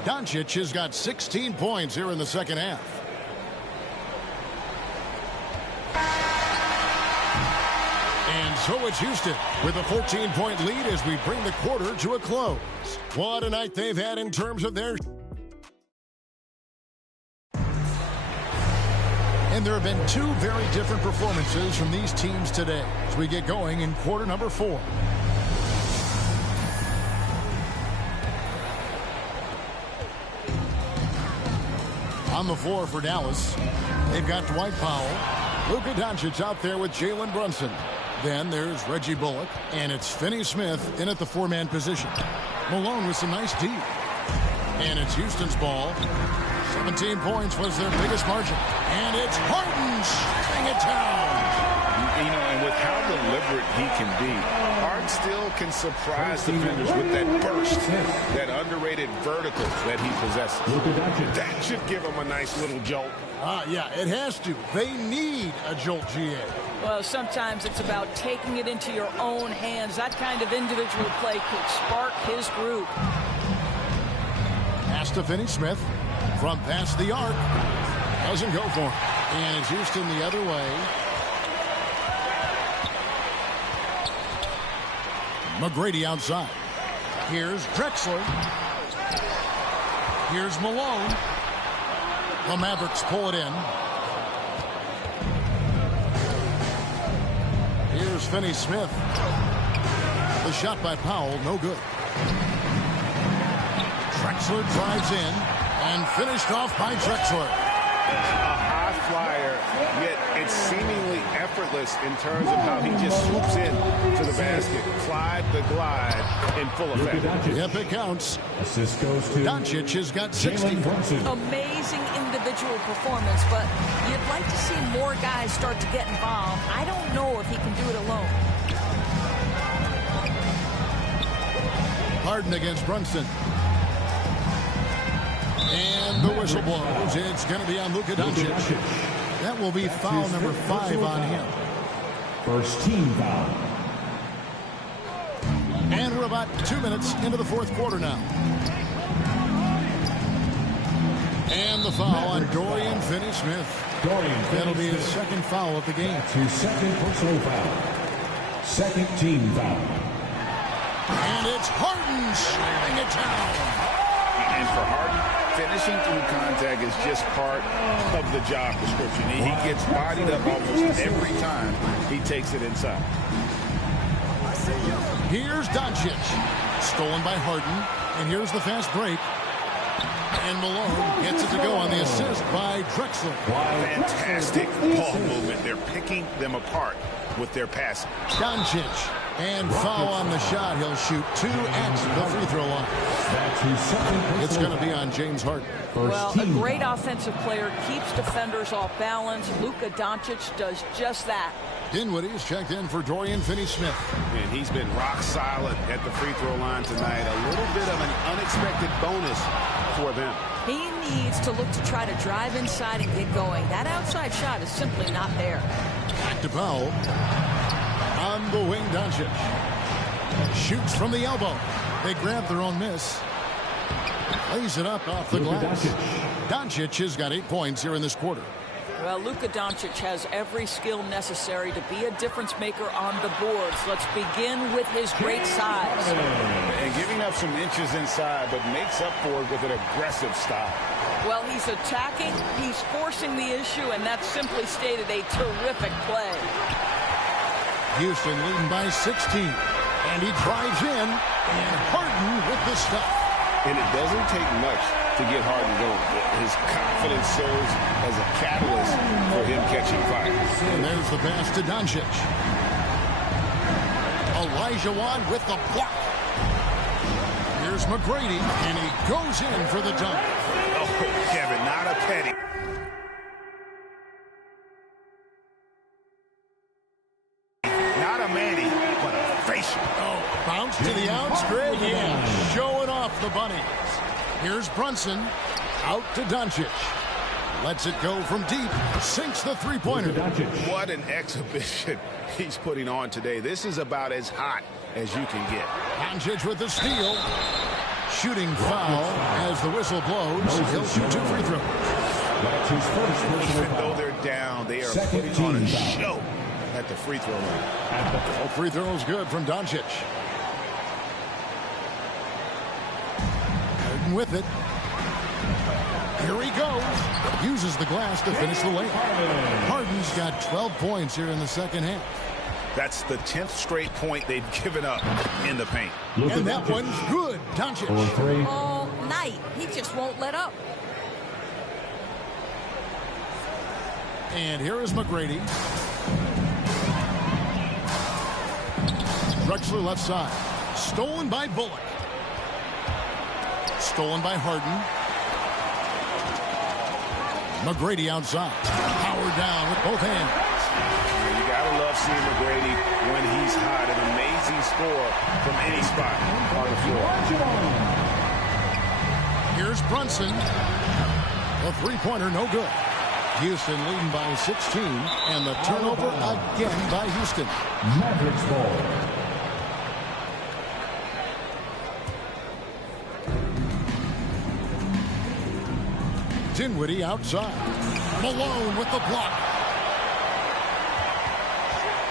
Doncic has got 16 points here in the second half. And so it's Houston with a 14-point lead as we bring the quarter to a close. What a night they've had in terms of their... And there have been 2 very different performances from these teams today as we get going in quarter number 4. On the floor for Dallas, they've got Dwight Powell. Luka Doncic out there with Jalen Brunson. Then there's Reggie Bullock, and it's Finney-Smith in at the 4-man position. Malone with some nice D. And it's Houston's ball. 17 points was their biggest margin. And it's Harden shutting it down. You know, and with how deliberate he can be, Harden still can surprise defenders with that burst, that underrated vertical that he possesses. That should give him a nice little jolt. Yeah, it has to. They need a jolt, GA. Well, sometimes it's about taking it into your own hands. That kind of individual play could spark his group. Pass to Finney-Smith from past the arc. Doesn't go for him. And it's Houston the other way. McGrady outside. Here's Drexler. Here's Malone. The Mavericks pull it in. Here's Finney-Smith. The shot by Powell, no good. Drexler drives in and finished off by Drexler. A high flyer, yet it's seemingly effortless in terms of how he just swoops in to the basket. Clyde the glide in full effect. Yep, it counts. Assist goes to Doncic has got 60. Amazing individual performance, but you'd like to see more guys start to get involved. I don't know if he can do it alone. Harden against Brunson. And the whistle blows. It's going to be on Luka Doncic. That will be foul number 5 on him. First team foul. And we're about 2 minutes into the fourth quarter now. And the foul on Dorian Finney-Smith. That'll be his second foul of the game. His second personal foul. Second team foul. And it's Harden slamming it down. And for Harden, finishing through contact is just part of the job description. He gets bodied up almost every time he takes it inside. Here's Doncic. Stolen by Harden. And here's the fast break. And Malone gets it to go on the assist by Drexler. Fantastic ball movement. They're picking them apart with their passing. Doncic. And foul on the shot. He'll shoot 2 at the free throw line. It's going to be on James Harden. Well, a great offensive player keeps defenders off balance. Luka Doncic does just that. Dinwiddie's checked in for Dorian Finney-Smith. And he's been rock solid at the free throw line tonight. A little bit of an unexpected bonus for them. He needs to look to try to drive inside and get going. That outside shot is simply not there. Back to Powell. On the wing, Doncic. Shoots from the elbow. They grab their own miss. Lays it up off the glass. Doncic has got 8 points here in this quarter. Well, Luka Doncic has every skill necessary to be a difference maker on the boards. Let's begin with his great size. And giving up some inches inside, but makes up for it with an aggressive style. Well, he's attacking, he's forcing the issue, and that's simply stated a terrific play. Houston leading by 16. And he drives in, and Harden with the stuff. And it doesn't take much to get Harden going. His confidence serves as a catalyst for him catching fire. And there's the pass to Doncic. Elijah Wan with the block. Here's McGrady, and he goes in for the dunk. Oh, Kevin, not a petty. Not a Manny, but a facial. Oh, bounce to the outs, Greg. Yeah, showing off the bunnies. Here's Brunson. Out to Doncic. Lets it go from deep. Sinks the three-pointer. What an exhibition he's putting on today. This is about as hot as you can get. Doncic with the steal. Shooting foul as the whistle blows. He'll shoot 2 free throws. That's his first personal Even though they're down, they are putting on a show at the free throw line. All free throws good from Doncic. Harden with it. Here he goes. Uses the glass to finish the layup. Harden's got 12 points here in the second half. That's the 10th straight point they've given up in the paint. And that one's good. Doncic. All night. He just won't let up. And here is McGrady. Drexler left side. Stolen by Bullock. Stolen by Harden. McGrady outside. Power down with both hands. You gotta love seeing McGrady when he's hot. An amazing score from any spot on the floor. Here's Brunson. The three-pointer, no good. Houston leading by 16, and the turnover again by Houston. Mavericks ball. Dinwiddie outside. Malone with the block.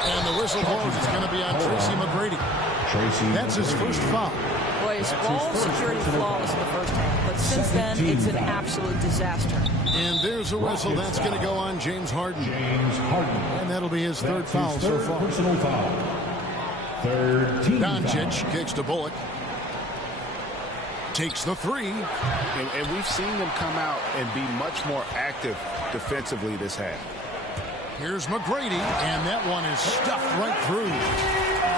And the whistle blows. It's going to be on Tracy McGrady. That's his first foul. Boy, his ball security flawless in the first half, but since then, it's an absolute disaster. And there's a whistle. That's going to go on James Harden. And that'll be his third foul so far. Personal foul. Third team Doncic foul. kicks to Bullock. Takes the three. And we've seen them come out and be much more active defensively this half. Here's McGrady, and that one is stuffed right through.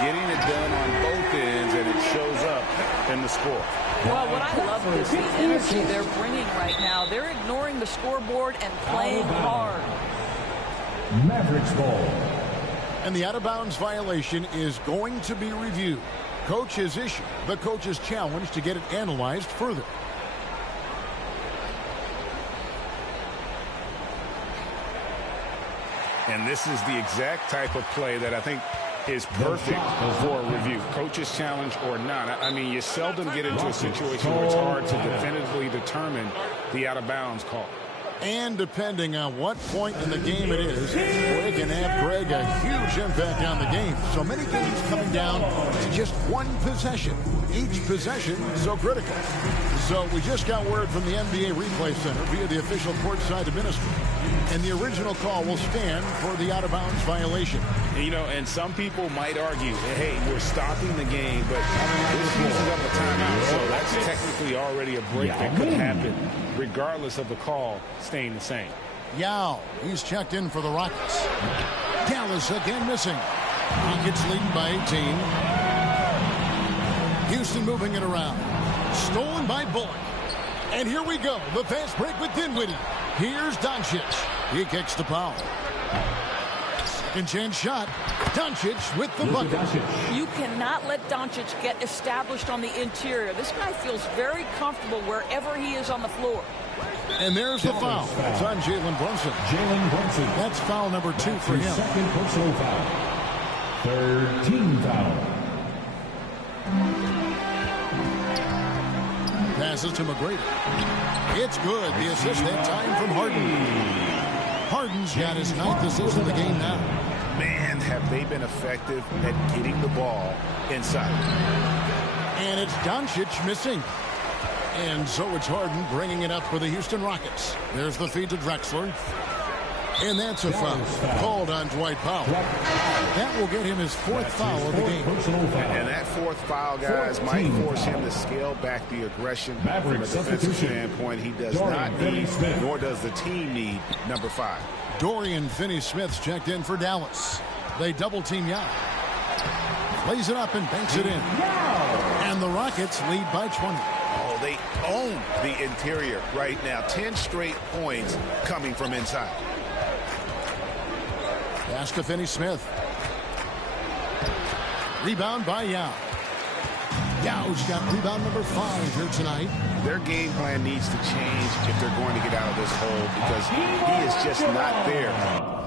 Getting it done on both ends, and it shows up in the score. Well, what I love is the energy they're bringing right now. They're ignoring the scoreboard and playing hard. Mavericks ball. And the out-of-bounds violation is going to be reviewed. Coach has issued the coach's challenge to get it analyzed further. And this is the exact type of play that I think is perfect for a review. Coach's challenge or not. I mean, you seldom get into a situation where it's hard to definitively determine the out-of-bounds call. And depending on what point in the game it is, it can have, Greg, a huge impact on the game. So many games coming down to just one possession. Each possession so critical. So we just got word from the NBA Replay Center via the official courtside administrator. And the original call will stand for the out-of-bounds violation. You know, and some people might argue, hey, we're stopping the game, but this uses up a timeout, so that's technically already a break that could happen, regardless of the call staying the same. Yao, he's checked in for the Rockets. Dallas again missing. Rockets leading by 18. Houston moving it around. Stolen by Bullock. And here we go. The fast break with Dinwiddie. Here's Doncic. He kicks the foul. Second chance shot. Doncic with the bucket. You cannot let Doncic get established on the interior. This guy feels very comfortable wherever he is on the floor. And there's the foul. It's on Jalen Brunson. That's foul number 2 for him. Second personal foul. Third team foul. Passes to McGrady. It's good. The assist that time from Harden. Harden's got his 9th assist of the game now. Man, have they been effective at getting the ball inside. And it's Doncic missing. And so it's Harden bringing it up for the Houston Rockets. There's the feed to Drexler. And that's a foul called on Dwight Powell. That will get him his 4th foul of the game. And that 4th foul, guys, might force him to scale back the aggression from a defensive standpoint. He does not need, nor does the team need, number 5. Dorian Finney-Smith's checked in for Dallas. They double-team Yao. Plays it up and banks it in. And the Rockets lead by 20. Oh, they own the interior right now. 10 straight points coming from inside. Pass to Finney-Smith. Rebound by Yao. Yao's got rebound number 5 here tonight. Their game plan needs to change if they're going to get out of this hole because he is just not there.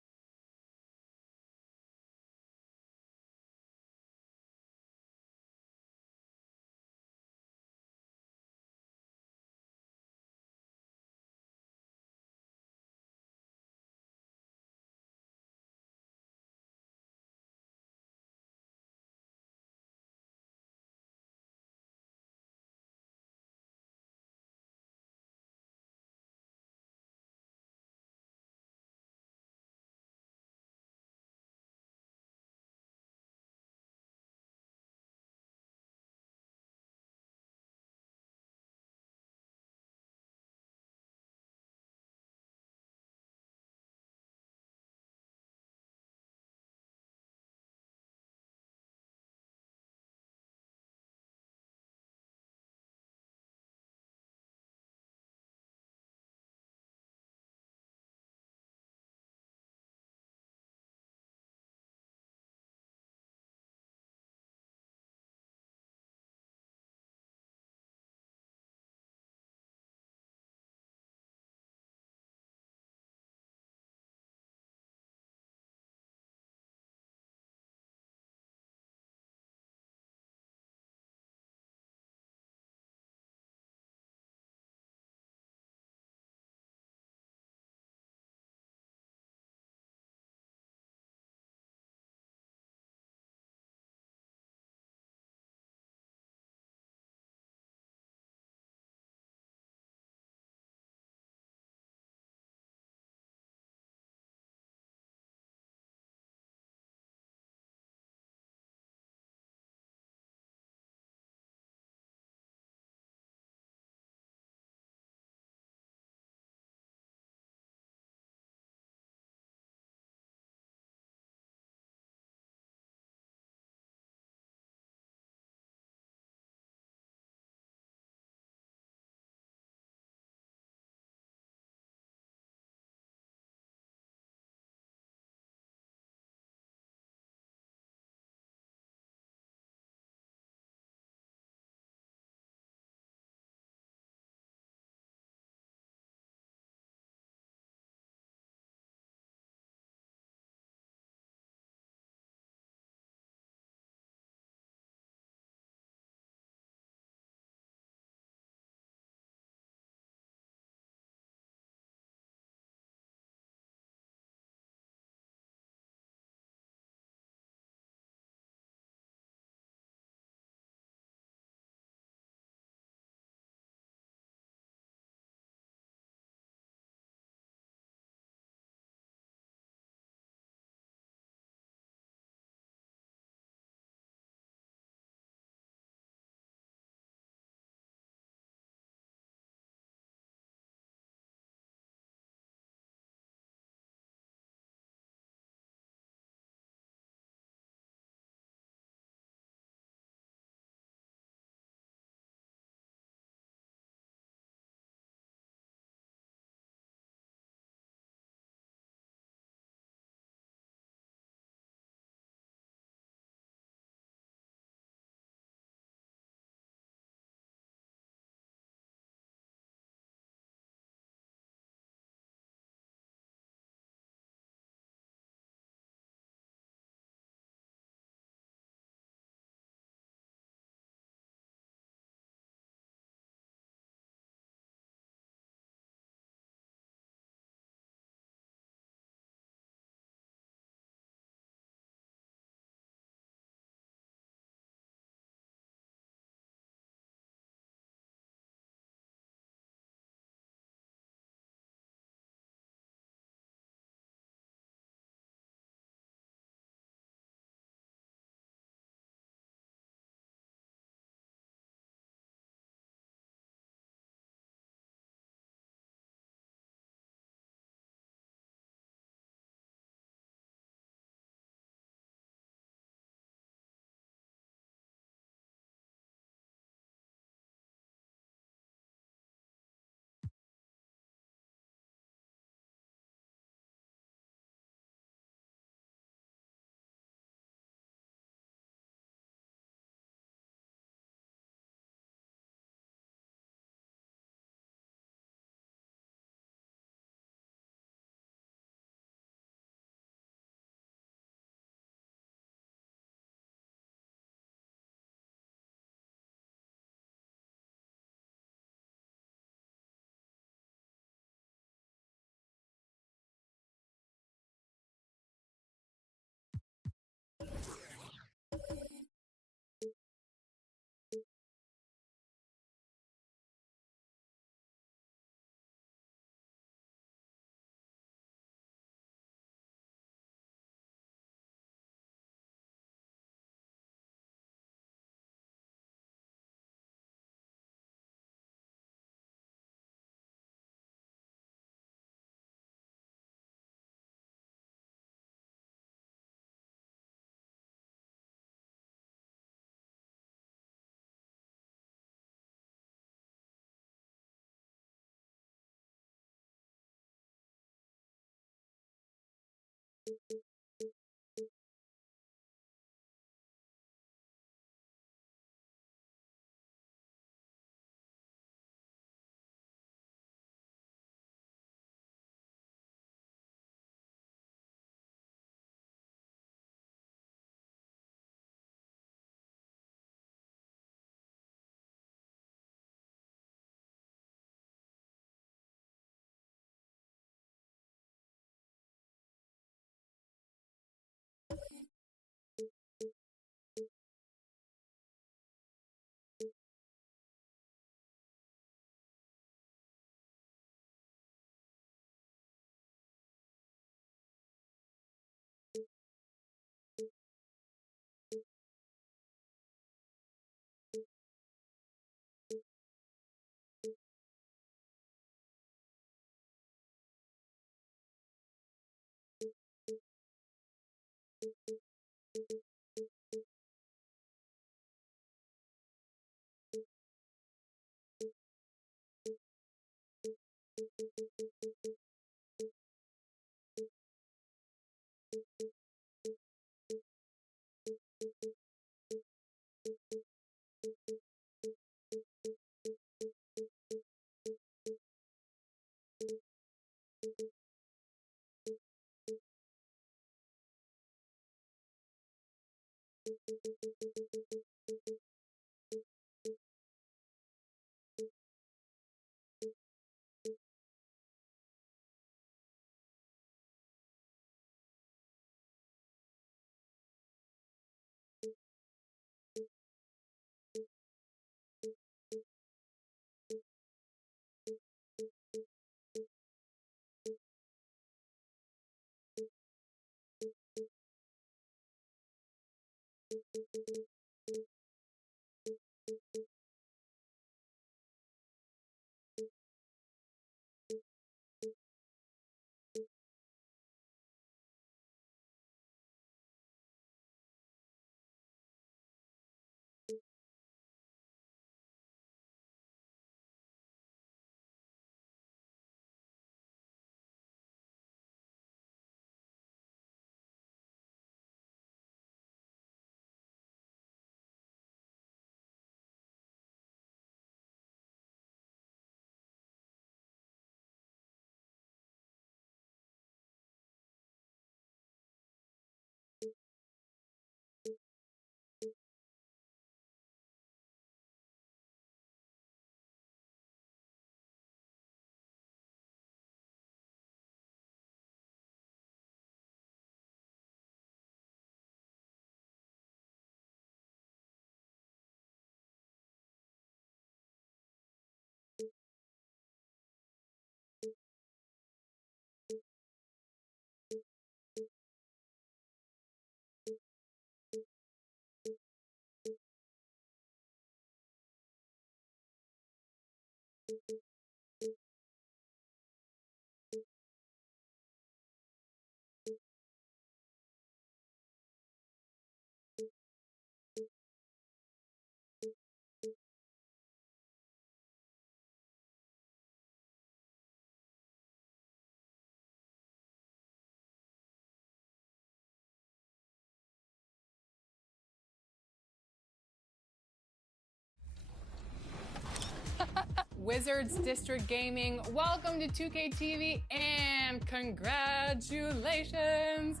Wizards District Gaming, welcome to 2K TV and congratulations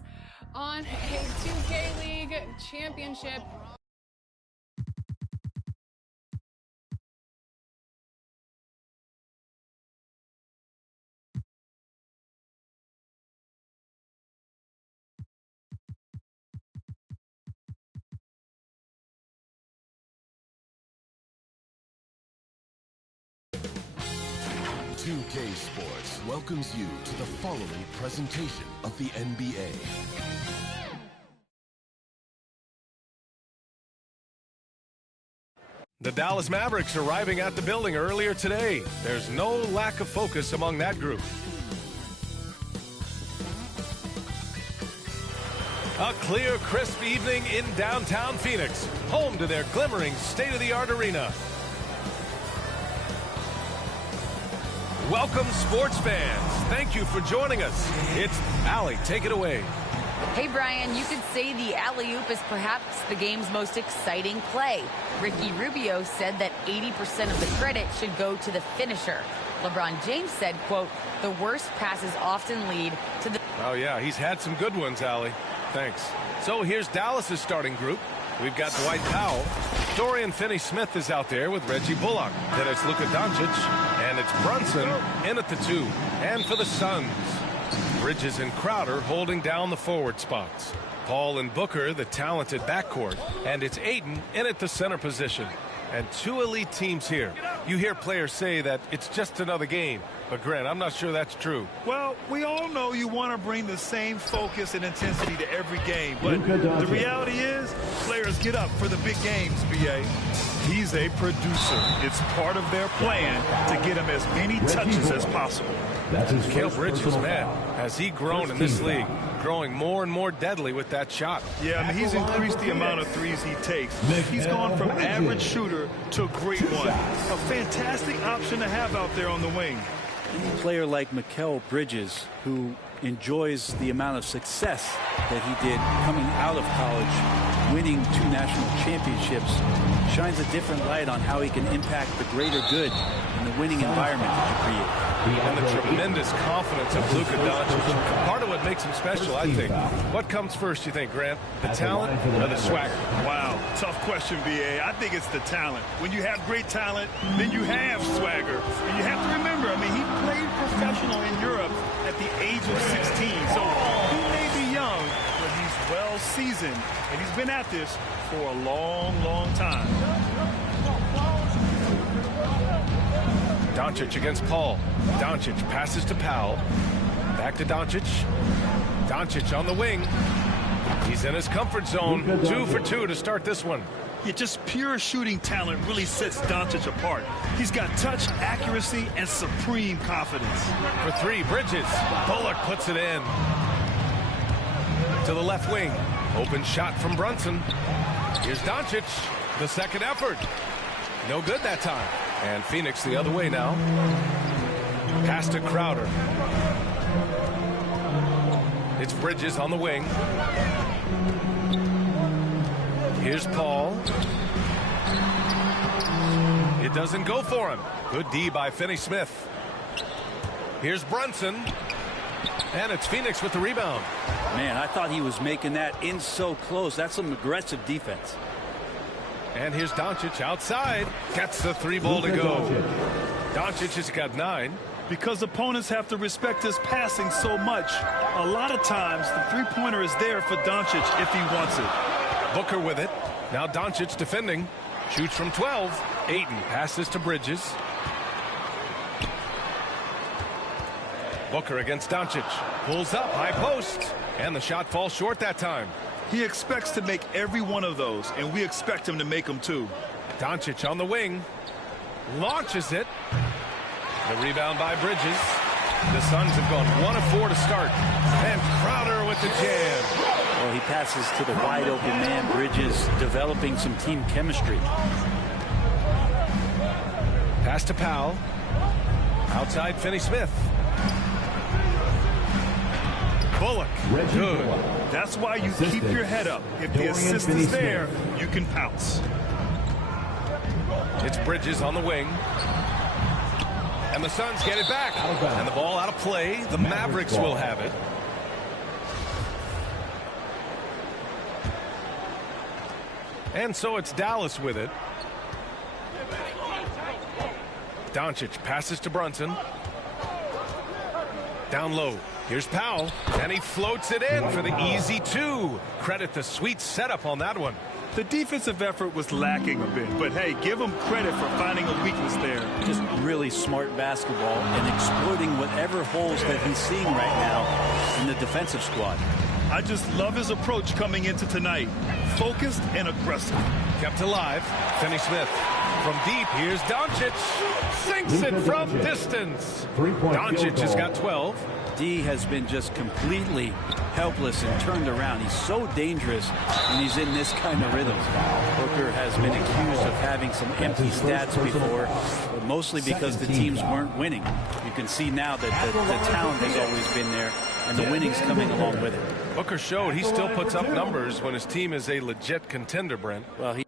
on a 2K League championship. .2K Sports welcomes you to the following presentation of the NBA. The Dallas Mavericks arriving at the building earlier today. There's no lack of focus among that group. A clear, crisp evening in downtown Phoenix, home to their glimmering state-of-the-art arena. Welcome, sports fans. Thank you for joining us. It's Allie. Take it away. Hey, Brian, you could say the alley-oop is perhaps the game's most exciting play. Ricky Rubio said that 80% of the credit should go to the finisher. LeBron James said, quote, the worst passes often lead to the... Oh, yeah, he's had some good ones, Allie. Thanks. So here's Dallas's starting group. We've got Dwight Powell. Dorian Finney-Smith is out there with Reggie Bullock. Then it's Luka Doncic. And it's Brunson in at the 2. And for the Suns, Bridges and Crowder holding down the forward spots. Paul and Booker, the talented backcourt. And it's Ayton in at the center position. And two elite teams here. You hear players say that it's just another game. But, Grant, I'm not sure that's true. Well, we all know you want to bring the same focus and intensity to every game. But the reality is, players get up for the big games, B.A. He's a producer. It's part of their plan to get him as many touches as possible. Mikal Bridges, man, has he grown in this league, growing more and more deadly with that shot. Yeah, I mean, he's increased the amount of threes he takes. He's gone from average shooter to a great one. A fantastic option to have out there on the wing. A player like Mikal Bridges, who enjoys the amount of success that he did coming out of college, winning 2 national championships, shines a different light on how he can impact the greater good in the winning environment that you create. And the tremendous confidence of Luka Doncic. Part of what makes him special, I think. What comes first, you think, Grant? The talent or the swagger? Wow, tough question, B.A. I think it's the talent. When you have great talent, then you have swagger. And you have to remember, I mean, he played professional in Europe at the age of 16. So he may be young, but he's well seasoned. And he's been at this for a long, long time. Doncic against Paul. Doncic passes to Powell. Back to Doncic. Doncic on the wing. He's in his comfort zone. 2 for 2 to start this one. Yeah, just pure shooting talent really sets Doncic apart. He's got touch, accuracy, and supreme confidence. For 3, Bridges. Bullock puts it in. To the left wing. Open shot from Brunson. Here's Doncic. The second effort. No good that time. And Phoenix the other way now. Pass to Crowder. It's Bridges on the wing. Here's Paul. It doesn't go for him. Good D by Finney-Smith. Here's Brunson. And it's Phoenix with the rebound. Man, I thought he was making that in so close. That's some aggressive defense. And here's Doncic outside. Gets the 3 ball to go. Doncic has got 9. Because opponents have to respect his passing so much, a lot of times the three-pointer is there for Doncic if he wants it. Booker with it. Now Doncic defending. Shoots from 12. Ayton passes to Bridges. Booker against Doncic. Pulls up, high post. And the shot falls short that time. He expects to make every one of those, and we expect him to make them too. Doncic on the wing. Launches it. The rebound by Bridges. The Suns have gone 1 of 4 to start. And Crowder with the jam. Well, he passes to the wide open man. Bridges developing some team chemistry. Pass to Powell. Outside Finney-Smith. Bullock. Good. That's why you keep your head up. If the assist is there, you can pounce. It's Bridges on the wing. And the Suns get it back. And the ball out of play. The Mavericks will have it. And so it's Dallas with it. Doncic passes to Brunson. Down low. Here's Powell. And he floats it in for the easy 2. Credit the sweet setup on that one. The defensive effort was lacking a bit, but hey, give him credit for finding a weakness there. Just really smart basketball and exploiting whatever holes that he's seeing right now in the defensive squad. I just love his approach coming into tonight. Focused and aggressive. Kept alive. Finney-Smith. From deep, here's Doncic. Sinks it from distance. Doncic has got 12. D has been just completely helpless and turned around. He's so dangerous when he's in this kind of rhythm. Booker has been accused of having some empty stats before, but mostly because the teams weren't winning. You can see now that the talent has always been there, and the winning's coming along with it. Booker showed he still puts up numbers when his team is a legit contender, Brent. Well, he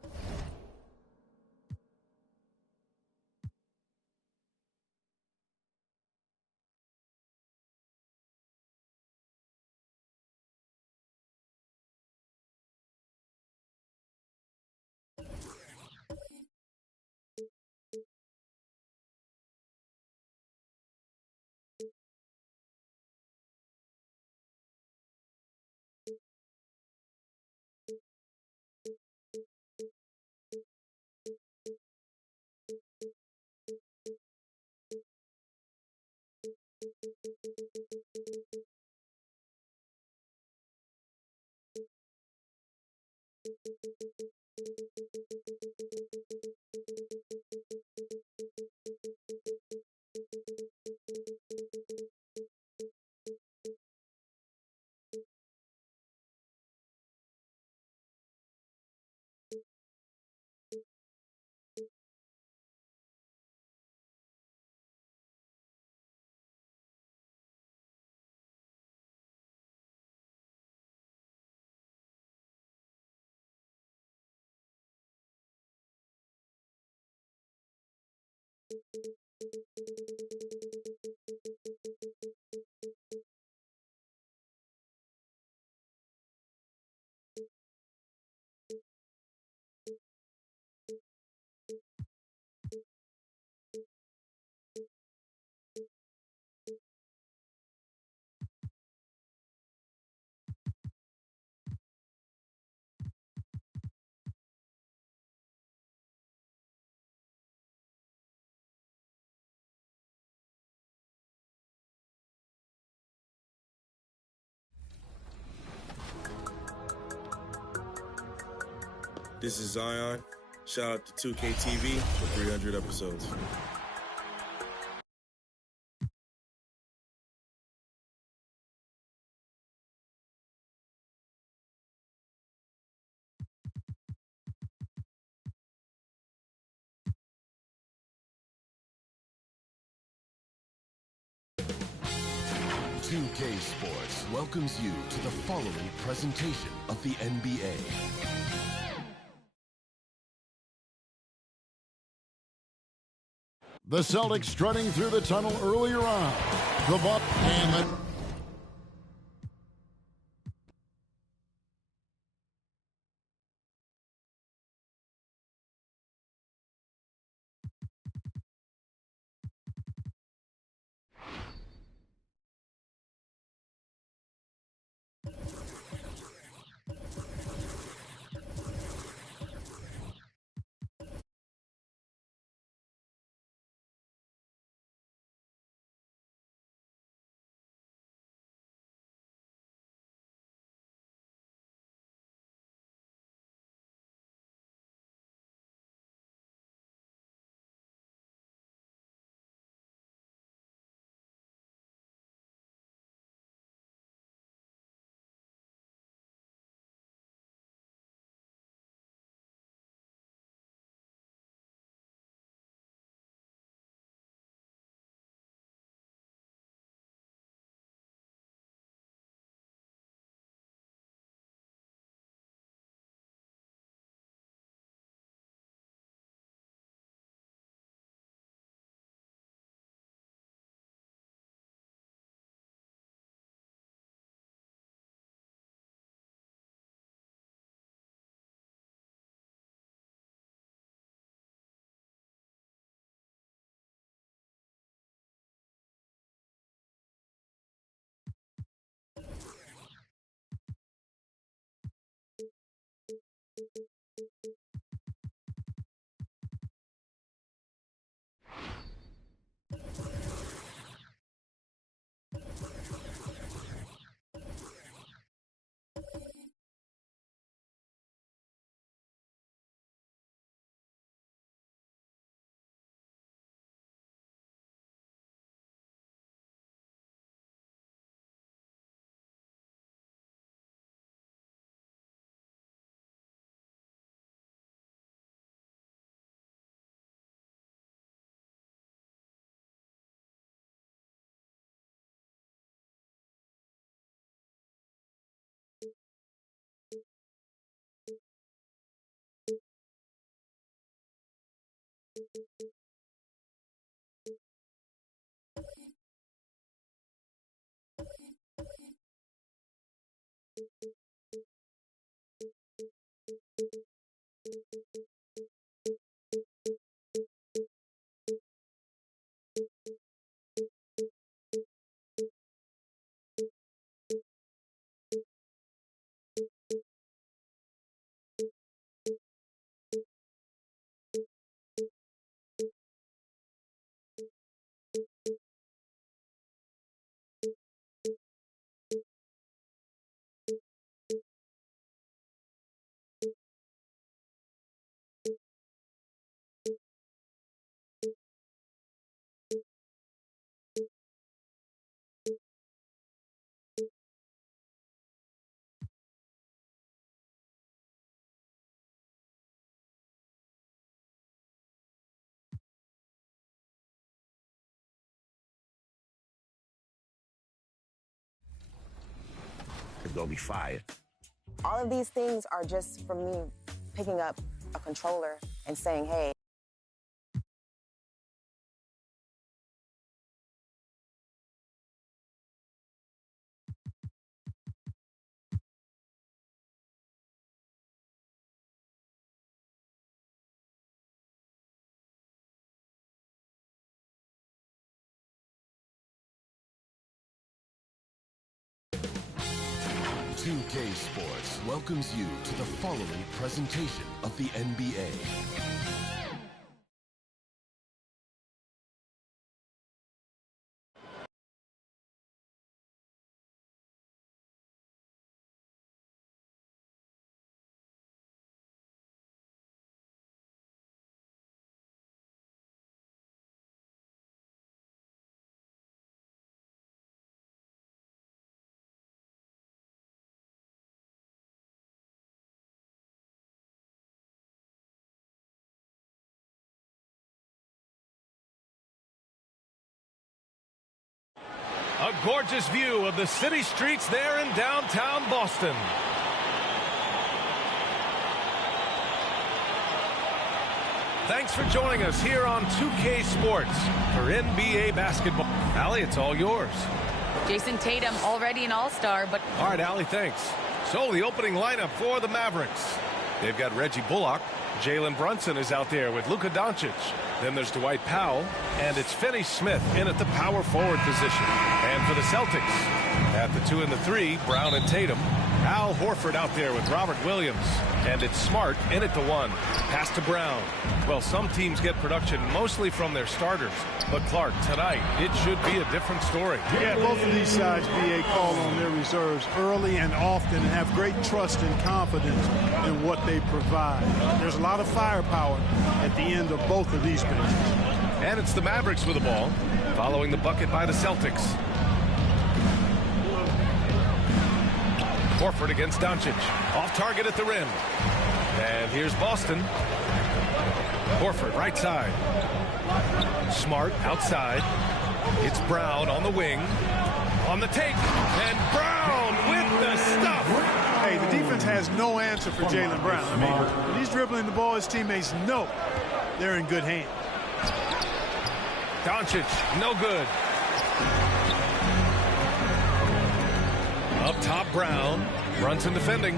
This is Zion. Shout out to 2K TV for 300 episodes. Two-K Sports welcomes you to the following presentation of the NBA. The Celtics strutting through the tunnel earlier on. The ball and the Could go be fired. All of these things are just from me picking up a controller and saying, hey, 2K Sports welcomes you to the following presentation of the NBA. A gorgeous view of the city streets there in downtown Boston. Thanks for joining us here on 2K Sports for NBA basketball. Allie, it's all yours. Jason Tatum already an all-star, but... All right, Allie, thanks. So the opening lineup for the Mavericks. They've got Reggie Bullock. Jalen Brunson is out there with Luka Doncic. Then there's Dwight Powell, and it's Finney Smith in at the power forward position. And for the Celtics, at the 2 and the 3, Brown and Tatum. Al Horford out there with Robert Williams. And it's Smart in at the 1. Pass to Brown. Well, some teams get production mostly from their starters. But Clark, tonight, it should be a different story. Yeah, both of these sides, BA, call on their reserves early and often and have great trust and confidence in what they provide. There's a lot of firepower at the end of both of these benches. And it's the Mavericks with the ball, following the bucket by the Celtics. Horford against Doncic. Off target at the rim. And here's Boston. Horford right side. Smart outside. It's Brown on the wing. On the take. And Brown with the stuff. Hey, the defense has no answer for Jaylen Brown. I mean, when he's dribbling the ball, his teammates know they're in good hands. Doncic, no good. Up top, Brown. Brunson defending.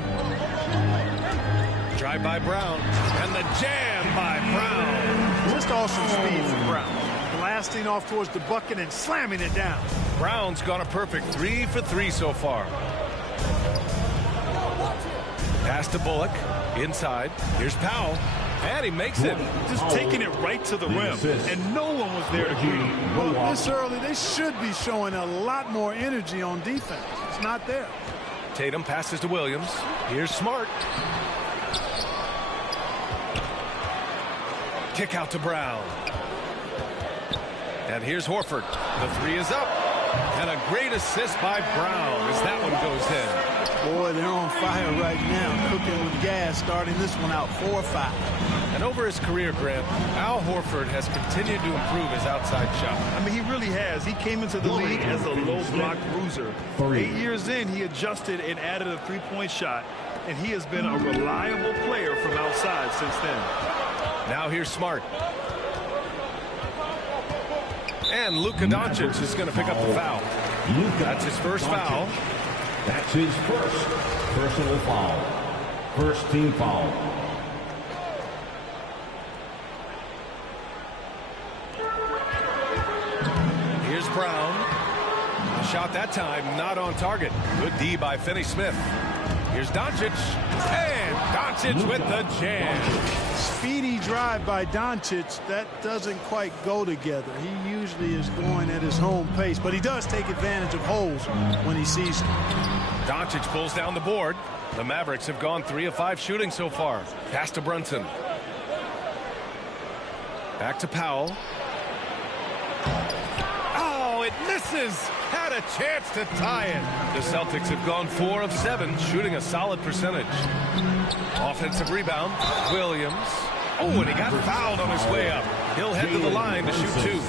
Drive by Brown. And the jam by Brown. Just awesome speed from Brown. Blasting off towards the bucket and slamming it down. Brown's gone a perfect 3 for 3 so far. Pass to Bullock. Inside. Here's Powell. And he makes it. Just taking it right to the rim. And no one was there to greet him. Well, this early, they should be showing a lot more energy on defense. It's not there. Tatum passes to Williams. Here's Smart. Kick out to Brown. And here's Horford. The 3 is up. And a great assist by Brown as that one goes in. Boy, they're on fire right now, cooking with gas, starting this one out 4-5. And over his career, Grant, Al Horford has continued to improve his outside shot. I mean, he really has. He came into the league as a low block bruiser. 8 years in, he adjusted and added a three-point shot, and he has been a reliable player from outside since then. Now here's Smart. And Luka Doncic is going to pick up the foul. That's his first foul. That's his first personal foul. First team foul. Here's Brown. The shot that time not on target. Good D by Finney Smith. Here's Doncic. And Doncic with the jam. Speedy drive by Doncic. That doesn't quite go together. He usually is going at his home pace, but he does take advantage of holes when he sees them. Doncic pulls down the board. The Mavericks have gone 3 of 5 shooting so far. Pass to Brunson. Back to Powell. Oh, it misses. Had a chance to tie it. The Celtics have gone 4 of 7, shooting a solid percentage. Offensive rebound. Williams. Oh, and he got fouled on his way up. He'll head to the line to shoot 2.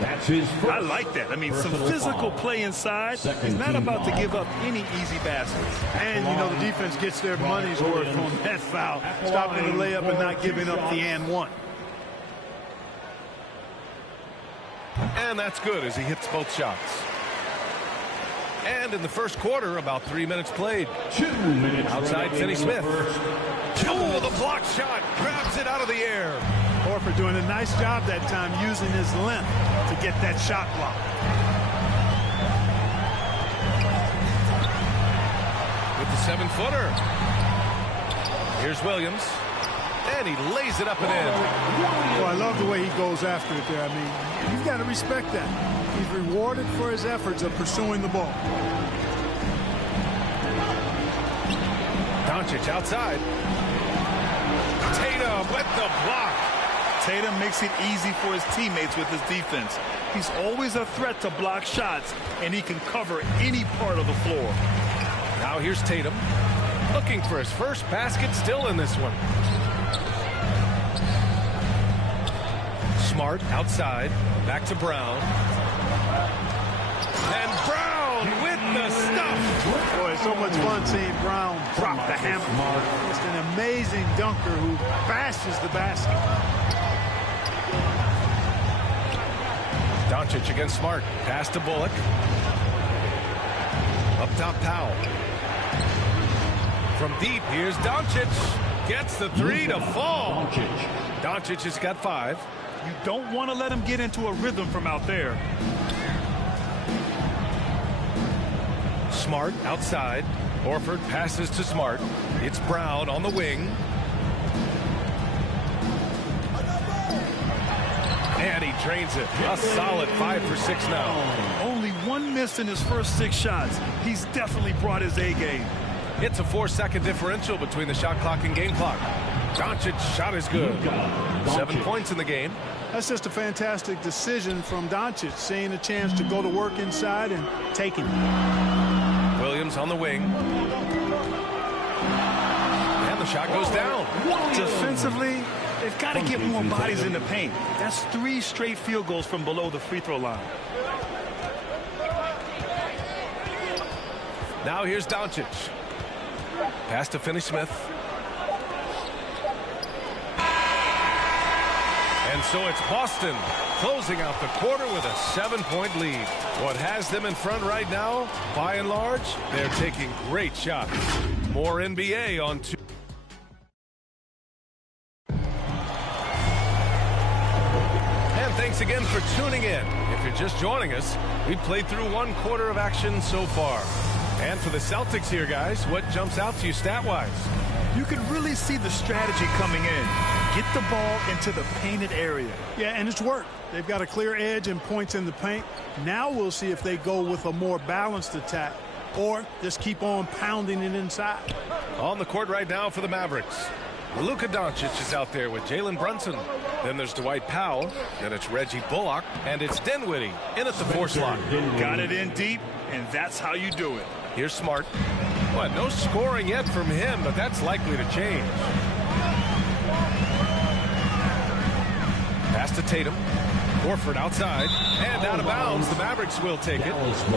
That's his first. I like that. I mean, some physical play inside. He's not about to give up any easy baskets. And, you know, the defense gets their money's worth on that foul. Stopping the layup and not giving up the and one. And that's good as he hits both shots. And in the first quarter, about 3 minutes played. 2 minutes. Outside Finney Smith. Oh, the block shot. Grabs it out of the air. Horford doing a nice job that time using his length to get that shot block. the 7-footer. Here's Williams. And he lays it up and in. Well, I love the way he goes after it there. I mean, you've got to respect that. He's rewarded for his efforts of pursuing the ball. Doncic outside. Tatum with the block. Tatum makes it easy for his teammates with his defense. He's always a threat to block shots, and he can cover any part of the floor. Now here's Tatum. Looking for his first basket, still in this one. Smart outside. Back to Brown. And Brown with the stuff. Boy, it's so much fun seeing Brown drop the hammer. Just an amazing dunker who bashes the basket. Doncic against Smart. Pass to Bullock. Up top, Powell. From deep, here's Doncic. Gets the three to fall. Doncic has got 5. You don't want to let him get into a rhythm from out there. Smart outside. Horford passes to Smart. It's Brown on the wing. And he drains it. A solid 5 for 6 now. Only 1 miss in his first 6 shots. He's definitely brought his A game. It's a 4-second differential between the shot clock and game clock. Doncic's shot is good. 7 points in the game. That's just a fantastic decision from Doncic, seeing a chance to go to work inside and taking it. Williams on the wing. And the shot goes down. Defensively, they've got to get more bodies in the paint. That's 3 straight field goals from below the free throw line. Now here's Doncic. Pass to Finney-Smith. And so it's Boston closing out the quarter with a 7-point lead. What has them in front right now, by and large, they're taking great shots. More NBA on 2. And thanks again for tuning in. If you're just joining us, we played through 1 quarter of action so far. And for the Celtics here, guys, what jumps out to you stat-wise? You can really see the strategy coming in. Get the ball into the painted area. Yeah, and it's worked. They've got a clear edge and points in the paint. Now we'll see if they go with a more balanced attack or just keep on pounding it inside. On the court right now for the Mavericks. Luka Doncic is out there with Jalen Brunson. Then there's Dwight Powell. Then it's Reggie Bullock. And it's Dinwiddie in at the 4 slot. Got it in deep, and that's how you do it. Here's Smart. But no scoring yet from him, but that's likely to change. Pass to Tatum. Horford outside and out of bounds. The Mavericks will take it.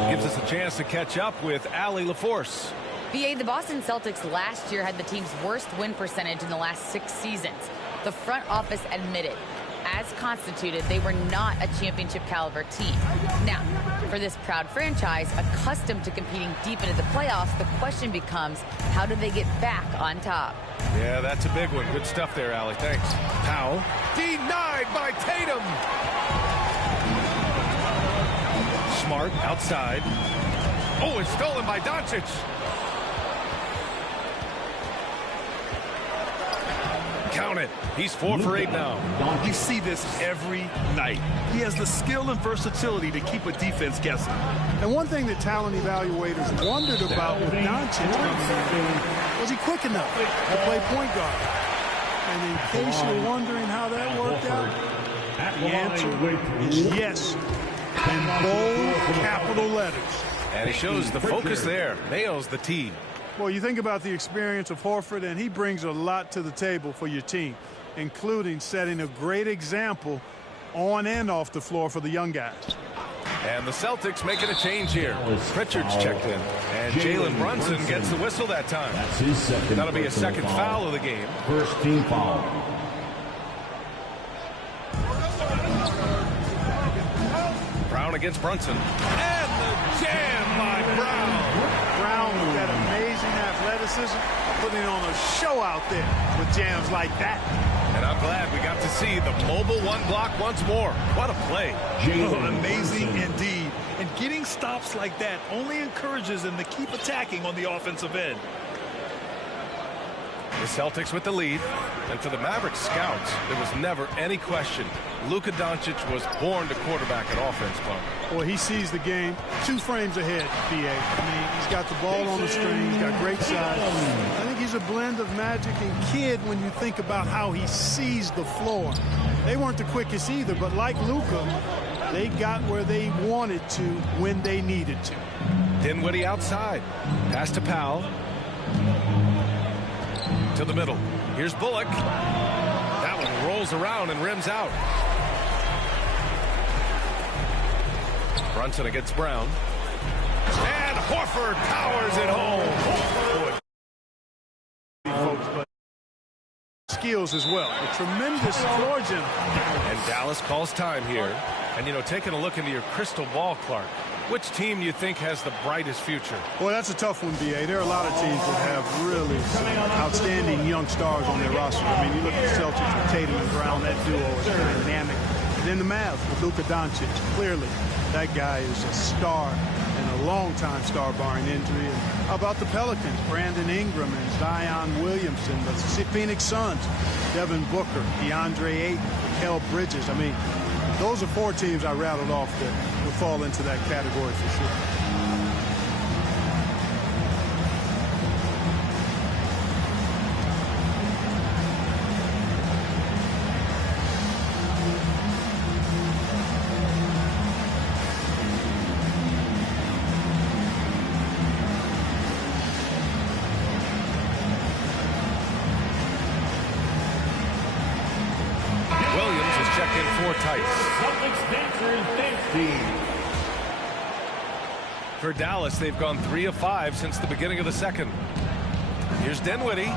Gives us a chance to catch up with Allie LaForce. BA, the Boston Celtics last year had the team's worst win percentage in the last 6 seasons. The front office admitted, as constituted, they were not a championship caliber team. Now, for this proud franchise, accustomed to competing deep into the playoffs, the question becomes, how do they get back on top? Yeah, that's a big one. Good stuff there, Allie. Thanks. Powell. Denied by Tatum. Smart outside. Oh, it's stolen by Doncic. Count it. He's 4 for 8 now. We see this every night. He has the skill and versatility to keep a defense guessing. And one thing that talent evaluators wondered about with Doncic coming in, was he quick enough to play point guard? And in case you're wondering how that worked out, the answer is yes. In bold capital letters. And he shows the focus there. Nails the tee. Well, you think about the experience of Horford, and he brings a lot to the table for your team, including setting a great example on and off the floor for the young guys. And the Celtics making a change here. Pritchard's checked in. And Jalen Brunson gets the whistle that time. That's his second. That'll be a second foul of the game. First team foul. Brown against Brunson. And the jam by Brown. Brown with that amazing athleticism, putting on a show out there with jams like that. And I'm glad we got to see the mobile 1 block once more. What a play. Amazing indeed. And getting stops like that only encourages them to keep attacking on the offensive end. The Celtics with the lead. And for the Mavericks scouts, there was never any question. Luka Doncic was born to quarterback an offense, Clark. Boy, he sees the game 2 frames ahead, B.A. I mean, he's got the ball on the string. He's got great size. I think he's a blend of Magic and Kidd when you think about how he sees the floor. They weren't the quickest either, but like Luka, they got where they wanted to when they needed to. Dinwiddie outside. Pass to Powell. To the middle. Here's Bullock. That one rolls around and rims out. Brunson against Brown. And Horford powers it home. Folks, but skills as well. A tremendous floor general. And Dallas calls time here. And, you know, taking a look into your crystal ball, Clark, which team you think has the brightest future? Boy, that's a tough one, B.A. There are a lot of teams that have really some outstanding young stars on their roster. I mean, you look at the Celtics with Tatum and Brown. That duo is dynamic. And then the Mavs with Luka Doncic. Clearly, that guy is a star and a long-time star barring injury. And how about the Pelicans? Brandon Ingram and Zion Williamson. The Phoenix Suns, Devin Booker, DeAndre Ayton, Mikal Bridges. I mean, those are 4 teams I rattled off that would fall into that category for sure. For Dallas, they've gone 3 of 5 since the beginning of the second. Here's Dinwiddie.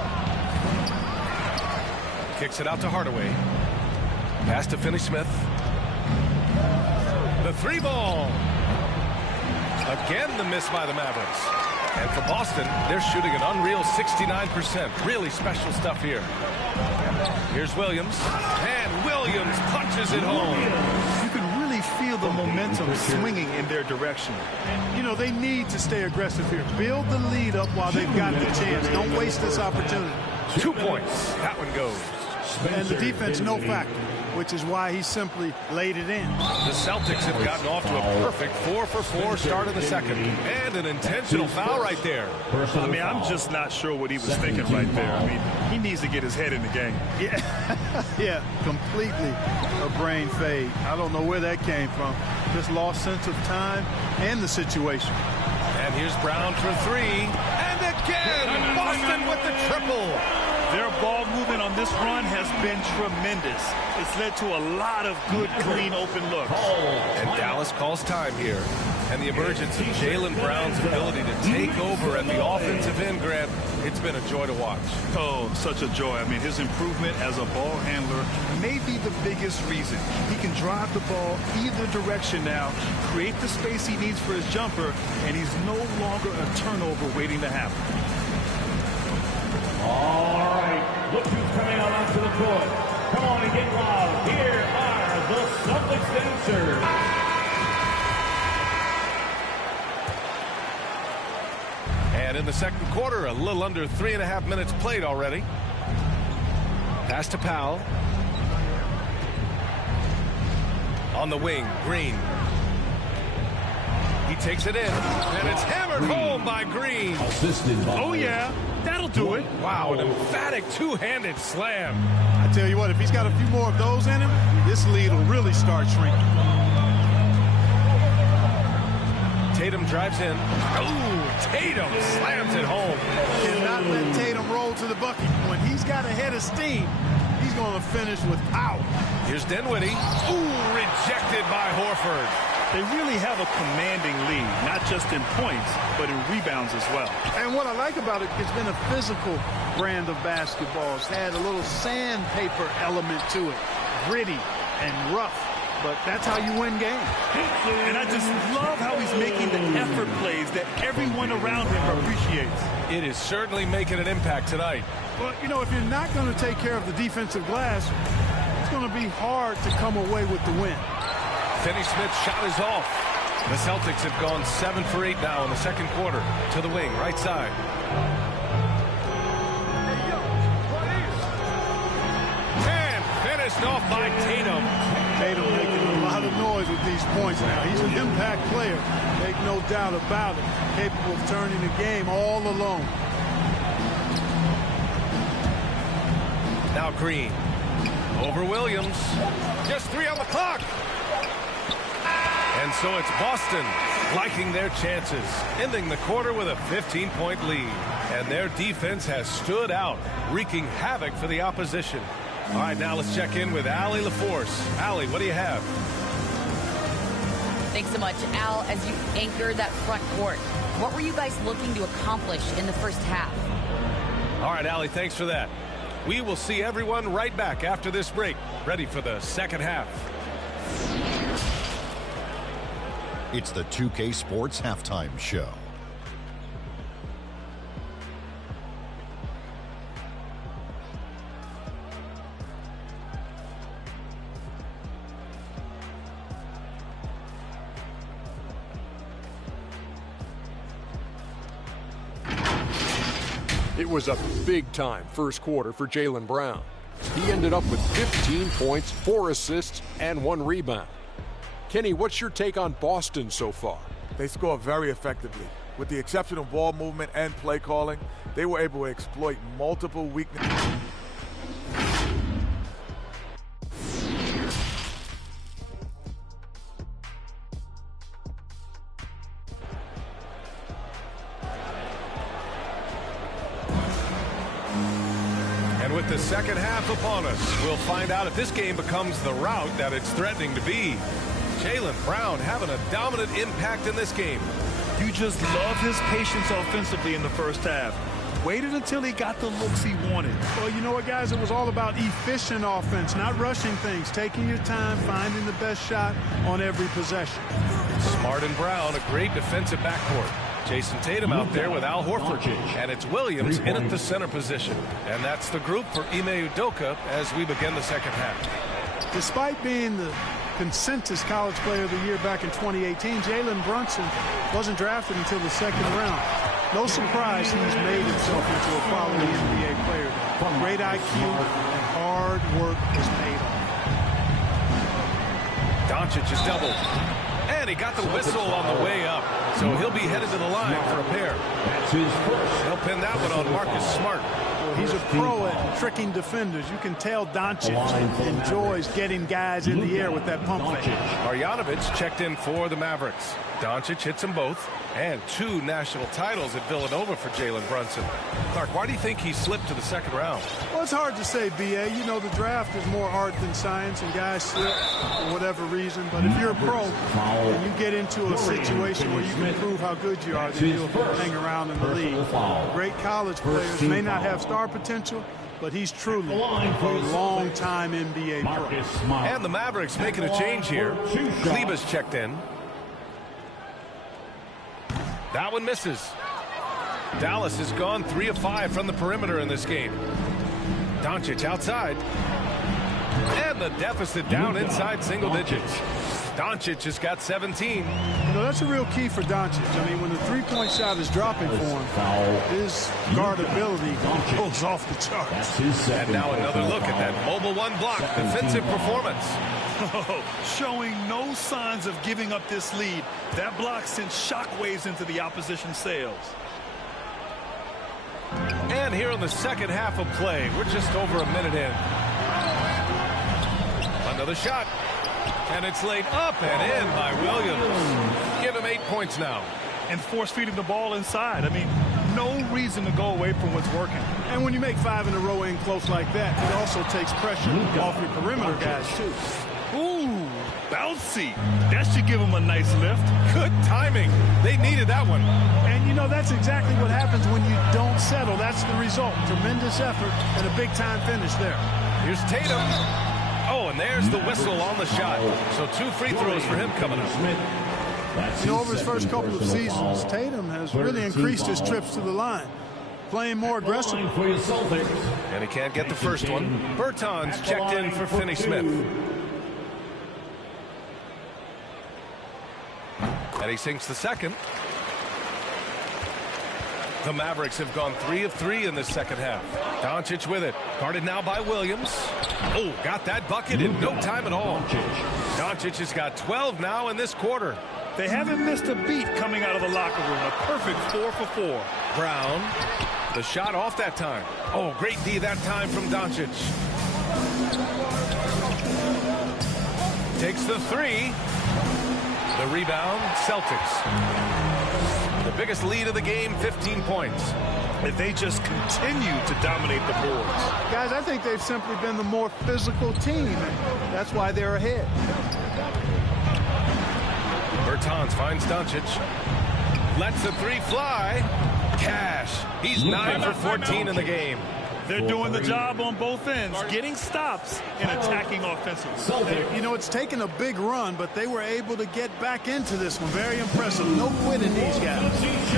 Kicks it out to Hardaway. Pass to Finney-Smith. The 3-ball. Again, the miss by the Mavericks. And for Boston, they're shooting an unreal 69%. Really special stuff here. Here's Williams. And Williams punches it home. You can really feel the momentum swinging in their direction. You know, they need to stay aggressive here. Build the lead up while they've got the chance. Don't waste this opportunity. 2 points. That one goes. And the defense, no factor, which is why he simply laid it in. The Celtics have gotten off to a perfect 4-for-4 start in the second. And an intentional foul right there. I mean, I'm just not sure what he was thinking right there. I mean, he needs to get his head in the game. Yeah, completely a brain fade. I don't know where that came from. Just lost sense of time and the situation. And here's Brown for 3. And again, Boston with the triple. Their ball movement on this run has been tremendous. It's led to a lot of good, clean, open looks. And Dallas calls time here. And the emergence of Jaylen Brown's ability to take over at the offensive end, Grant, it's been a joy to watch. Oh, such a joy. I mean, his improvement as a ball handler may be the biggest reason. He can drive the ball either direction now, create the space he needs for his jumper, and he's no longer a turnover waiting to happen. All right, look who's coming out onto the court. Come on and get loud. Here are the Celtics dancers. And in the second quarter, a little under 3.5 minutes played already. Pass to Powell. On the wing, Green. He takes it in, and it's hammered home by Green. Assisted by oh, yeah. That'll do it. Wow, an emphatic two-handed slam. I tell you what, if he's got a few more of those in him, this lead will really start shrinking. Tatum drives in. Ooh, Tatum slams it home. Cannot let Tatum roll to the bucket. When he's got a head of steam, he's going to finish with power. Here's Dinwiddie. Ooh, rejected by Horford. They really have a commanding lead, not just in points, but in rebounds as well. And what I like about it, it's been a physical brand of basketball. It's had a little sandpaper element to it, gritty and rough, but that's how you win games. And I just love how he's making the effort plays that everyone around him appreciates. It is certainly making an impact tonight. Well, you know, if you're not going to take care of the defensive glass, it's going to be hard to come away with the win. Finney-Smith's shot is off. The Celtics have gone 7 for 8 now in the second quarter. To the wing, right side. Passed off by Tatum. Tatum making a lot of noise with these points now. He's an impact player, make no doubt about it. Capable of turning the game all alone. Now Green. Over Williams. Just 3 on the clock. And so it's Boston liking their chances, ending the quarter with a 15-point lead. And their defense has stood out, wreaking havoc for the opposition. All right, now let's check in with Allie LaForce. Allie, what do you have? Thanks so much, Al. As you anchor that front court, what were you guys looking to accomplish in the first half? All right, Allie, thanks for that. We will see everyone right back after this break, ready for the second half. It's the 2K Sports Halftime Show. It was a big-time first quarter for Jaylen Brown. He ended up with 15 points, 4 assists, and 1 rebound. Kenny, what's your take on Boston so far? They score very effectively. With the exceptional ball movement and play calling, they were able to exploit multiple weaknesses. And with the second half upon us, we'll find out if this game becomes the rout that it's threatening to be. Jaylen Brown having a dominant impact in this game. You just love his patience offensively in the first half. Waited until he got the looks he wanted. Well, you know what, guys? It was all about efficient offense, not rushing things, taking your time, finding the best shot on every possession. Smart and Brown, a great defensive backcourt. Jason Tatum out there with Al Horford. And it's Williams in at the center position. And that's the group for Ime Udoka as we begin the second half. Despite being the consensus college player of the year back in 2018, Jalen Brunson wasn't drafted until the second round. No surprise he's made himself into a quality NBA player. Great IQ and hard work has paid off. Doncic is doubled. And he got the whistle on the way up. So he'll be headed to the line for a pair. That's his first. He'll pin that one on Marcus Smart. He's a pro at tricking defenders. You can tell Doncic enjoys getting guys in the air with that pump fake. Marjanovic checked in for the Mavericks. Doncic hits them both. And 2 national titles at Villanova for Jalen Brunson. Clark, why do you think he slipped to the second round? Well, it's hard to say, B.A. You know, the draft is more art than science, and guys slip for whatever reason. But if you're a pro and you get into a situation where you can prove how good you are, then you'll hang around in the league. Great college players may not have star potential, but he's truly a long-time NBA pro. And the Mavericks making a change here. Kleber's checked in. That one misses. Dallas has gone 3 of 5 from the perimeter in this game. Doncic outside. And the deficit down inside single digits. Doncic has got 17. You know, that's a real key for Doncic. I mean, when the three-point shot is dropping for him, his guardability goes off the charts. And now another look at that mobile 1 block defensive performance. Showing no signs of giving up this lead. That block sent shockwaves into the opposition sails. And here in the second half of play, we're just over a minute in. Another shot. And it's laid up and in by Williams. Give him 8 points now. And force feeding the ball inside. I mean, no reason to go away from what's working. And when you make 5 in a row in close like that, it also takes pressure off your perimeter guys, too. Ooh, bouncy. That should give him a nice lift. Good timing. They needed that one. And, you know, that's exactly what happens when you don't settle. That's the result. Tremendous effort and a big-time finish there. Here's Tatum. Oh, and there's the whistle on the shot. So 2 free throws for him coming up. You know, over his first couple of seasons, Tatum has really increased his trips to the line, playing more aggressively. And he can't get the first one. Bertans checked in for Finney Smith. And he sinks the second. The Mavericks have gone 3 of 3 in the second half. Doncic with it. Guarded now by Williams. Oh, got that bucket in no time at all. Doncic has got 12 now in this quarter. They haven't missed a beat coming out of the locker room. A perfect 4 for 4. Brown. The shot off that time. Oh, great D that time from Doncic. Takes the 3. The rebound, Celtics. The biggest lead of the game, 15 points. If they just continue to dominate the boards. Guys, I think they've simply been the more physical team, and that's why they're ahead. Bertans finds Doncic. Lets the 3 fly. Cash. He's 9 for 14 in the game. They're doing the job on both ends, getting stops and attacking offensively. You know, it's taken a big run, but they were able to get back into this one. Very impressive. No quitting these guys.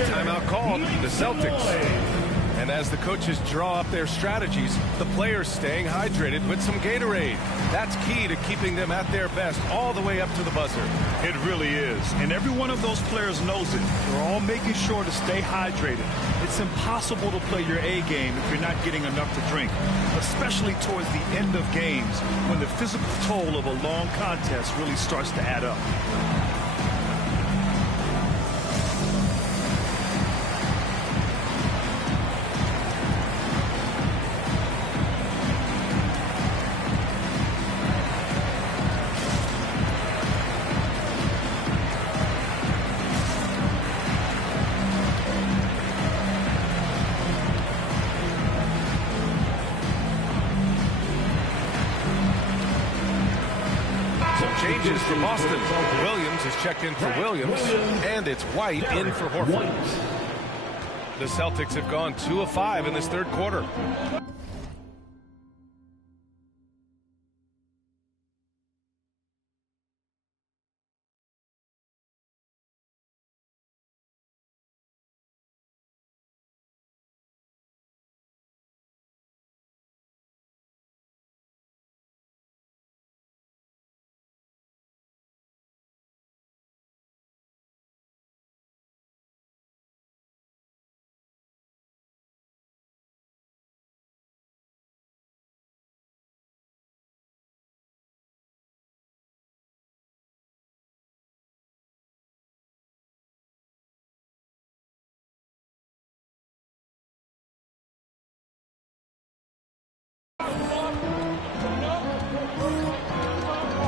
Timeout called. The Celtics. And as the coaches draw up their strategies, the players staying hydrated with some Gatorade. That's key to keeping them at their best all the way up to the buzzer. It really is. And every one of those players knows it. They're all making sure to stay hydrated. It's impossible to play your A game if you're not getting enough to drink, especially towards the end of games when the physical toll of a long contest really starts to add up. Changes for Boston. Williams is checked in for Williams, and it's White in for Horford. The Celtics have gone 2 of 5 in this third quarter.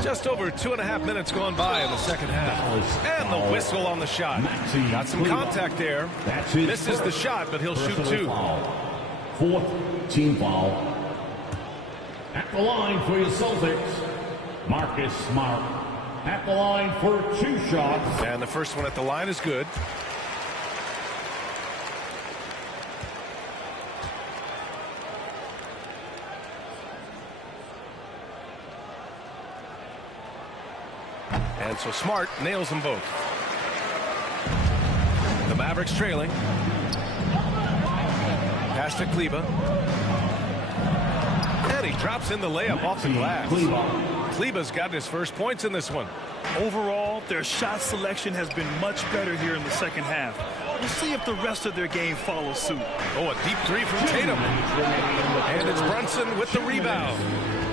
Just over 2.5 minutes gone by in the second half. And the whistle on the shot. Got some contact there. Misses the shot, but he'll shoot 2. Fourth team foul. At the line for your Celtics, Marcus Smart. At the line for 2 shots. And the first one at the line is good. And so Smart nails them both. The Mavericks trailing. Pass to Kleba. And he drops in the layup off the glass. Kleba's gotten his first points in this one. Overall, their shot selection has been much better here in the second half. We'll see if the rest of their game follows suit. Oh, a deep 3 from Tatum. And it's Brunson with the rebound.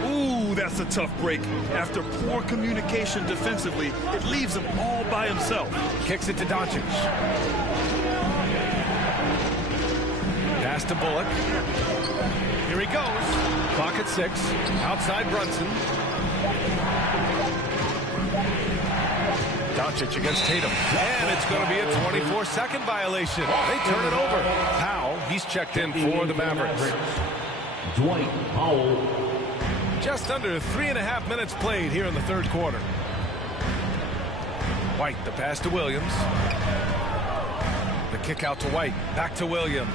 Ooh, that's a tough break. After poor communication defensively, it leaves him all by himself. Kicks it to Doncic. Pass to Bullock. Here he goes. Clock at 6. Outside Brunson. Doncic against Tatum. And it's going to be a 24-second violation. They turn it over. Powell, he's checked in for the Mavericks. Dwight Powell. Just under 3.5 minutes played here in the third quarter. White, the pass to Williams. The kick out to White. Back to Williams.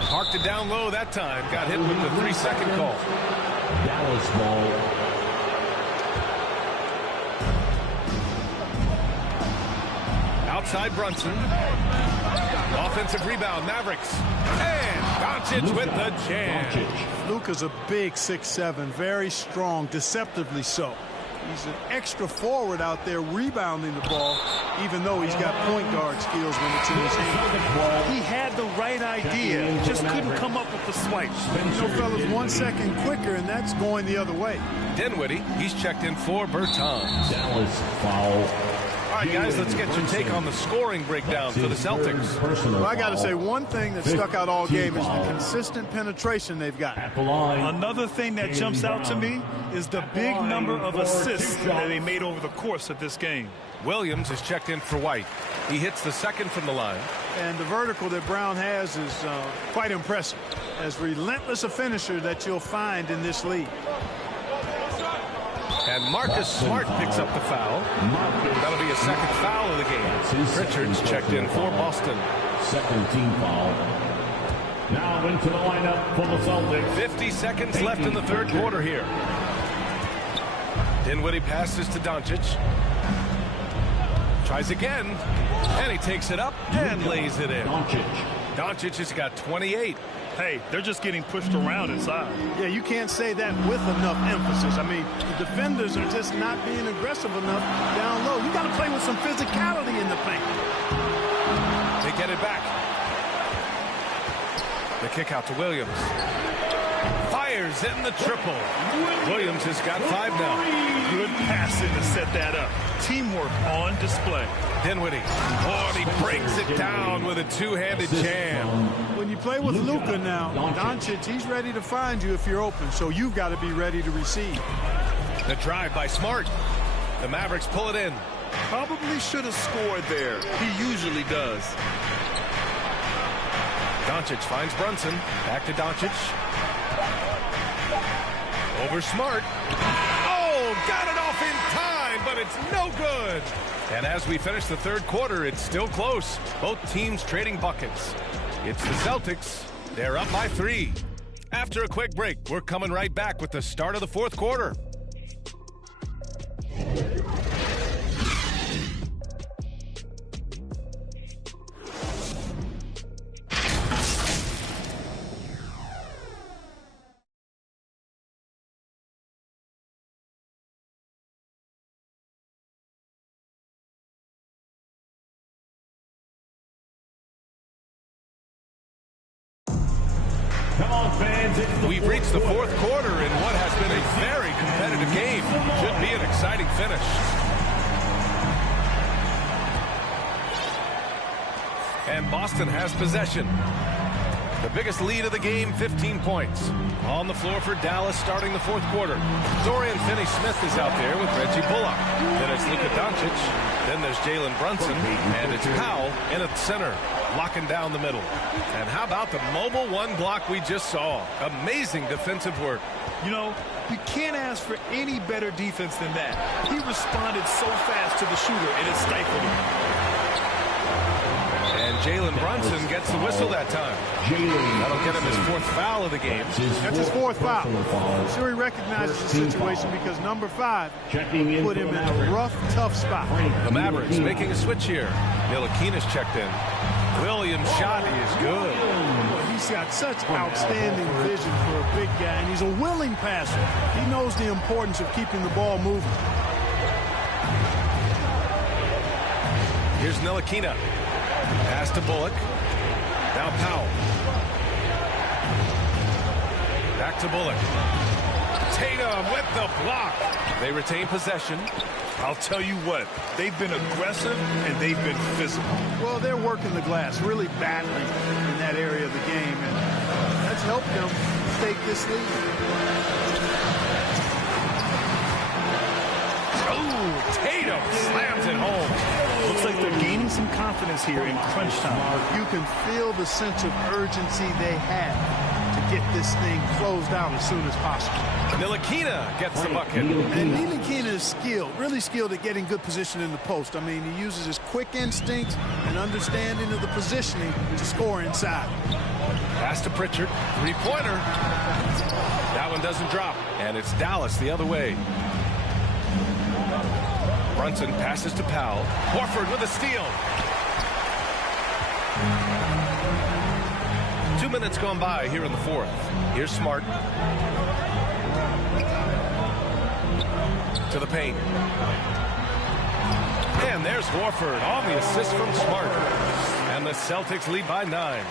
Parked it down low that time. Got hit with the 3-second call. Dallas ball. Outside Brunson. Offensive rebound, Mavericks. And Doncic with the jam. Luka's a big 6'7", very strong, deceptively so. He's an extra forward out there rebounding the ball, even though he's got point guard skills when it's in his hand. He had the right idea, just couldn't come up with the swipe. You know, fellas, 1 second quicker, and that's going the other way. Dinwiddie, he's checked in for Bertans. Dallas foul. All right, guys, let's get your take on the scoring breakdown for the Celtics. Well, I got to say, one thing that stuck out all game is the consistent penetration they've got. Another thing that jumps out to me is the big number of assists that they made over the course of this game. Williams is checked in for White. He hits the second from the line. And the vertical that Brown has is quite impressive. As relentless a finisher that you'll find in this league. And Marcus Smart picks up the foul. That'll be a second foul of the game. Pritchard's checked in for Boston. Second team foul. Now into the lineup for the Celtics. 50 seconds left in the third quarter here. Dinwiddie passes to Doncic. Tries again. And he takes it up and lays it in. Doncic has got 28. Hey, they're just getting pushed around inside. Yeah, you can't say that with enough emphasis. I mean, the defenders are just not being aggressive enough down low. You got to play with some physicality in the paint. They get it back. The kick out to Williams. Fires in the triple. Williams has got 5 now. Good passing to set that up. Teamwork on display. Dinwiddie. Oh, and he breaks it down with a two-handed jam. When you play with Luka now, Doncic, he's ready to find you if you're open, so you've got to be ready to receive. The drive by Smart. The Mavericks pull it in. Probably should have scored there. He usually does. Doncic finds Brunson. Back to Doncic. Over Smart. Oh, got it off in time, but it's no good. And as we finish the third quarter, it's still close. Both teams trading buckets. It's the Celtics. They're up by 3. After a quick break, we're coming right back with the start of the fourth quarter. Come on, fans. We've reached the fourth quarter in what has been a very competitive game. Should be an exciting finish. And Boston has possession. The biggest lead of the game, 15 points. On the floor for Dallas starting the fourth quarter. Dorian Finney-Smith is out there with Reggie Bullock. Then it's Luka Doncic. Then there's Jalen Brunson. And it's Powell in at the center, locking down the middle. And how about the mobile one block we just saw? Amazing defensive work. You know, you can't ask for any better defense than that. He responded so fast to the shooter, and it stifled him. And Jalen Brunson gets the whistle that time. That'll get him his 4th foul of the game. That's his 4th foul. I'm sure he recognizes the situation because number 5 put him in a rough, tough spot. The Mavericks making a switch here. Ntilikina's checked in. Williams' shot is good. He's got such outstanding vision for a big guy, and he's a willing passer. He knows the importance of keeping the ball moving. Here's Ntilikina. Pass to Bullock. Now Powell. Back to Bullock. Tatum with the block. They retain possession. I'll tell you what, they've been aggressive and they've been physical. Well, they're working the glass, really battling in that area of the game, and that's helped them take this lead. Oh, Tatum slams it home. Looks like they're gaining some confidence here in crunch time. You can feel the sense of urgency they have to get this thing closed out as soon as possible. Ntilikina gets the bucket. And Ntilikina is skilled, really skilled at getting good position in the post. I mean, he uses his quick instincts and understanding of the positioning to score inside. Pass to Pritchard. 3-pointer. That one doesn't drop. And it's Dallas the other way. Brunson passes to Powell. Horford with a steal. 2 minutes gone by here in the fourth. Here's Smart. to the paint. And there's Horford on the assist from Smart. And the Celtics lead by 9.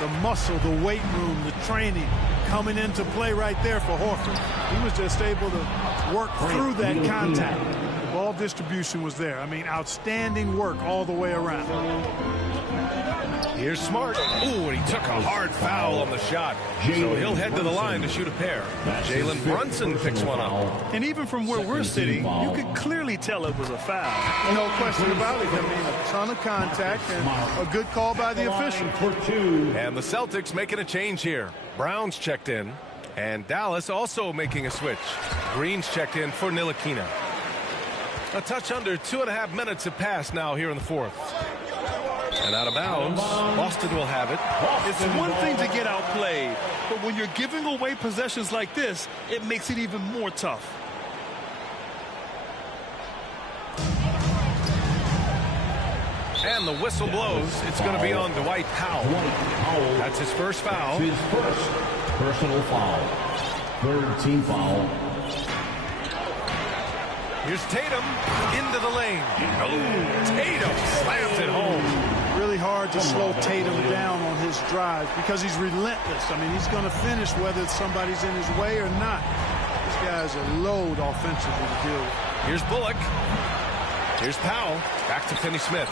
The muscle, the weight room, the training coming into play right there for Horford. He was just able to work through that contact. The ball distribution was there. I mean, outstanding work all the way around. Here's Smart. Ooh, and he took a hard foul on the shot. So he'll head to the line to shoot a pair. Jalen Brunson picks one up. And even from where we're sitting, you could clearly tell it was a foul. No question about it. I mean, a ton of contact and a good call by the official. And the Celtics making a change here. Brown's checked in. And Dallas also making a switch. Green's checked in for Ntilikina. A touch under 2.5 minutes have passed now here in the fourth. And out of bounds, Boston will have it. It's one thing to get outplayed, but when you're giving away possessions like this, it makes it even more tough. And the whistle blows. It's going to be on Dwight Powell. That's his first foul. His first personal foul. Third team foul. Here's Tatum into the lane. Oh, Tatum slams it home. Really hard to slow Tatum down on his drive because he's relentless. I mean, he's going to finish whether somebody's in his way or not. This guy's a load offensively to deal with. Here's Bullock. Here's Powell. Back to Finney-Smith.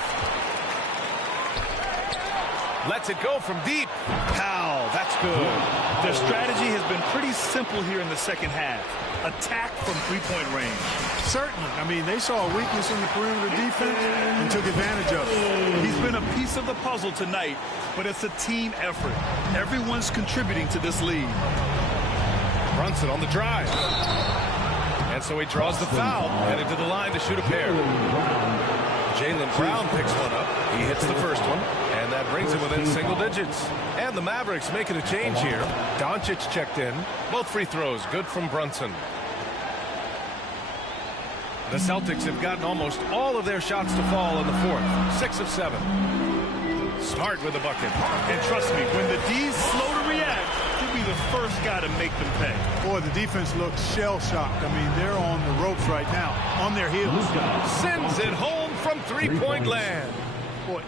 Lets it go from deep. Powell, that's good. Their strategy has been pretty simple here in the second half. Attack from three-point range. Certainly. I mean, they saw a weakness in the perimeter defense and took advantage of it. He's been a piece of the puzzle tonight, but it's a team effort. Everyone's contributing to this lead. Brunson on the drive. And so he draws the foul, headed to the line to shoot a pair. Jaylen Brown picks one up. He hits the first one, and that brings him within single digits. And the Mavericks making a change here. Doncic checked in. Both free throws good from Brunson. The Celtics have gotten almost all of their shots to fall in the fourth. 6 of 7. Smart with a bucket. And trust me, when the D's slow to react, he'll be the first guy to make them pay. Boy, the defense looks shell-shocked. I mean, they're on the ropes right now, on their heels. Sends it home from three-point land. Boy.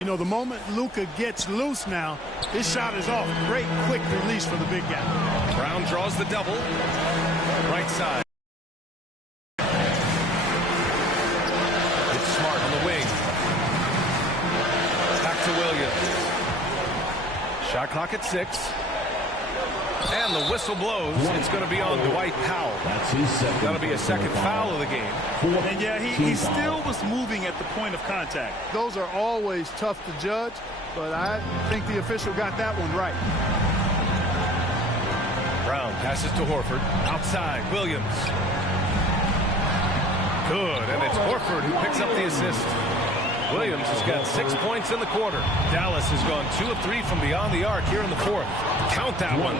You know, the moment Luka gets loose now, his shot is off. Great quick release for the big guy. Brown draws the double. Right side. It's Smart on the wing. Back to Williams. Shot clock at 6. And the whistle blows. It's going to be on Dwight Powell. That's his second. That'll be a second foul of the game. And yeah, he still was moving at the point of contact. Those are always tough to judge, but I think the official got that one right. Brown passes to Horford. Outside, Williams. Good, and it's Horford who picks up the assist. Williams has got 6 points in the quarter. Dallas has gone 2 of 3 from beyond the arc here in the fourth. Count that one.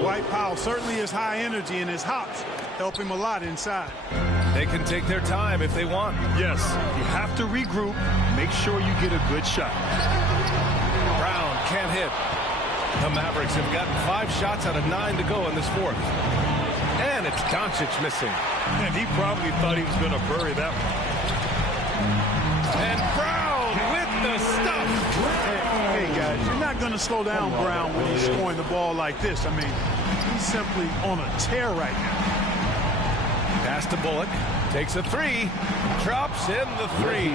Dwight Powell certainly is high energy, and his hops help him a lot inside. They can take their time if they want. Yes, you have to regroup. Make sure you get a good shot. Brown can't hit. The Mavericks have gotten 5 shots out of 9 to go in this fourth. And it's Doncic missing. And he probably thought he was going to bury that one. And Brown with the stuff. Hey, guys, you're not going to slow down Brown when he's scoring the ball like this. I mean, he's simply on a tear right now. Pass to Bullock. Takes a 3. Drops in the 3.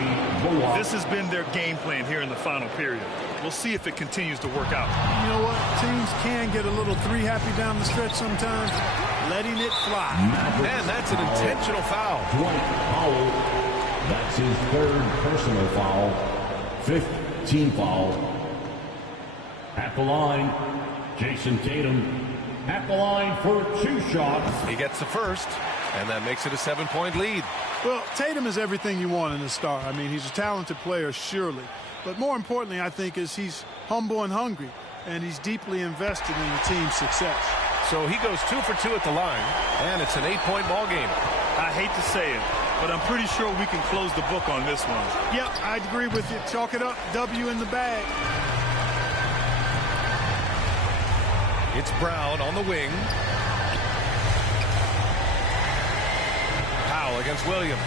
This has been their game plan here in the final period. We'll see if it continues to work out. You know what? Teams can get a little 3-happy down the stretch sometimes. Letting it fly. And that's an intentional foul. That's his third personal foul. Fifth team foul. At the line, Jason Tatum. At the line for 2 shots. He gets the first, and that makes it a 7-point lead. Well, Tatum is everything you want in a star. I mean, he's a talented player, surely. But more importantly, I think, is he's humble and hungry, and he's deeply invested in the team's success. So he goes 2 for 2 at the line, and it's an 8-point ball game. I hate to say it, but I'm pretty sure we can close the book on this one. Yep, I'd agree with you. Chalk it up. W in the bag. It's Brown on the wing. Powell against Williams.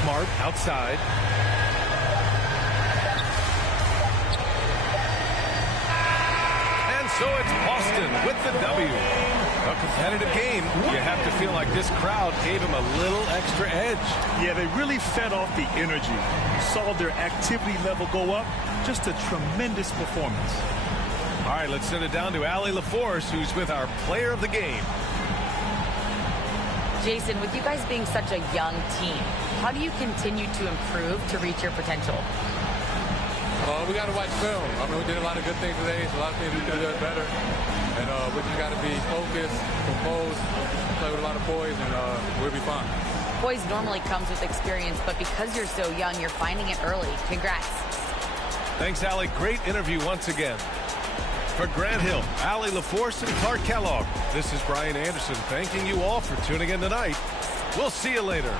Smart outside. And so it's Boston with the W. A competitive game. You have to feel like this crowd gave him a little extra edge. Yeah, they really fed off the energy. You saw their activity level go up. Just a tremendous performance. All right, let's send it down to Allie LaForce, who's with our player of the game. Jason, with you guys being such a young team, how do you continue to improve to reach your potential? We got to watch film. I mean, we did a lot of good things today. So a lot of things we could have done better. And we just got to be focused, composed, play with a lot of poise, and we'll be fine. Poise normally comes with experience, but because you're so young, you're finding it early. Congrats. Thanks, Allie. Great interview once again. For Grant Hill, Allie LaForce, and Clark Kellogg, this is Brian Anderson thanking you all for tuning in tonight. We'll see you later.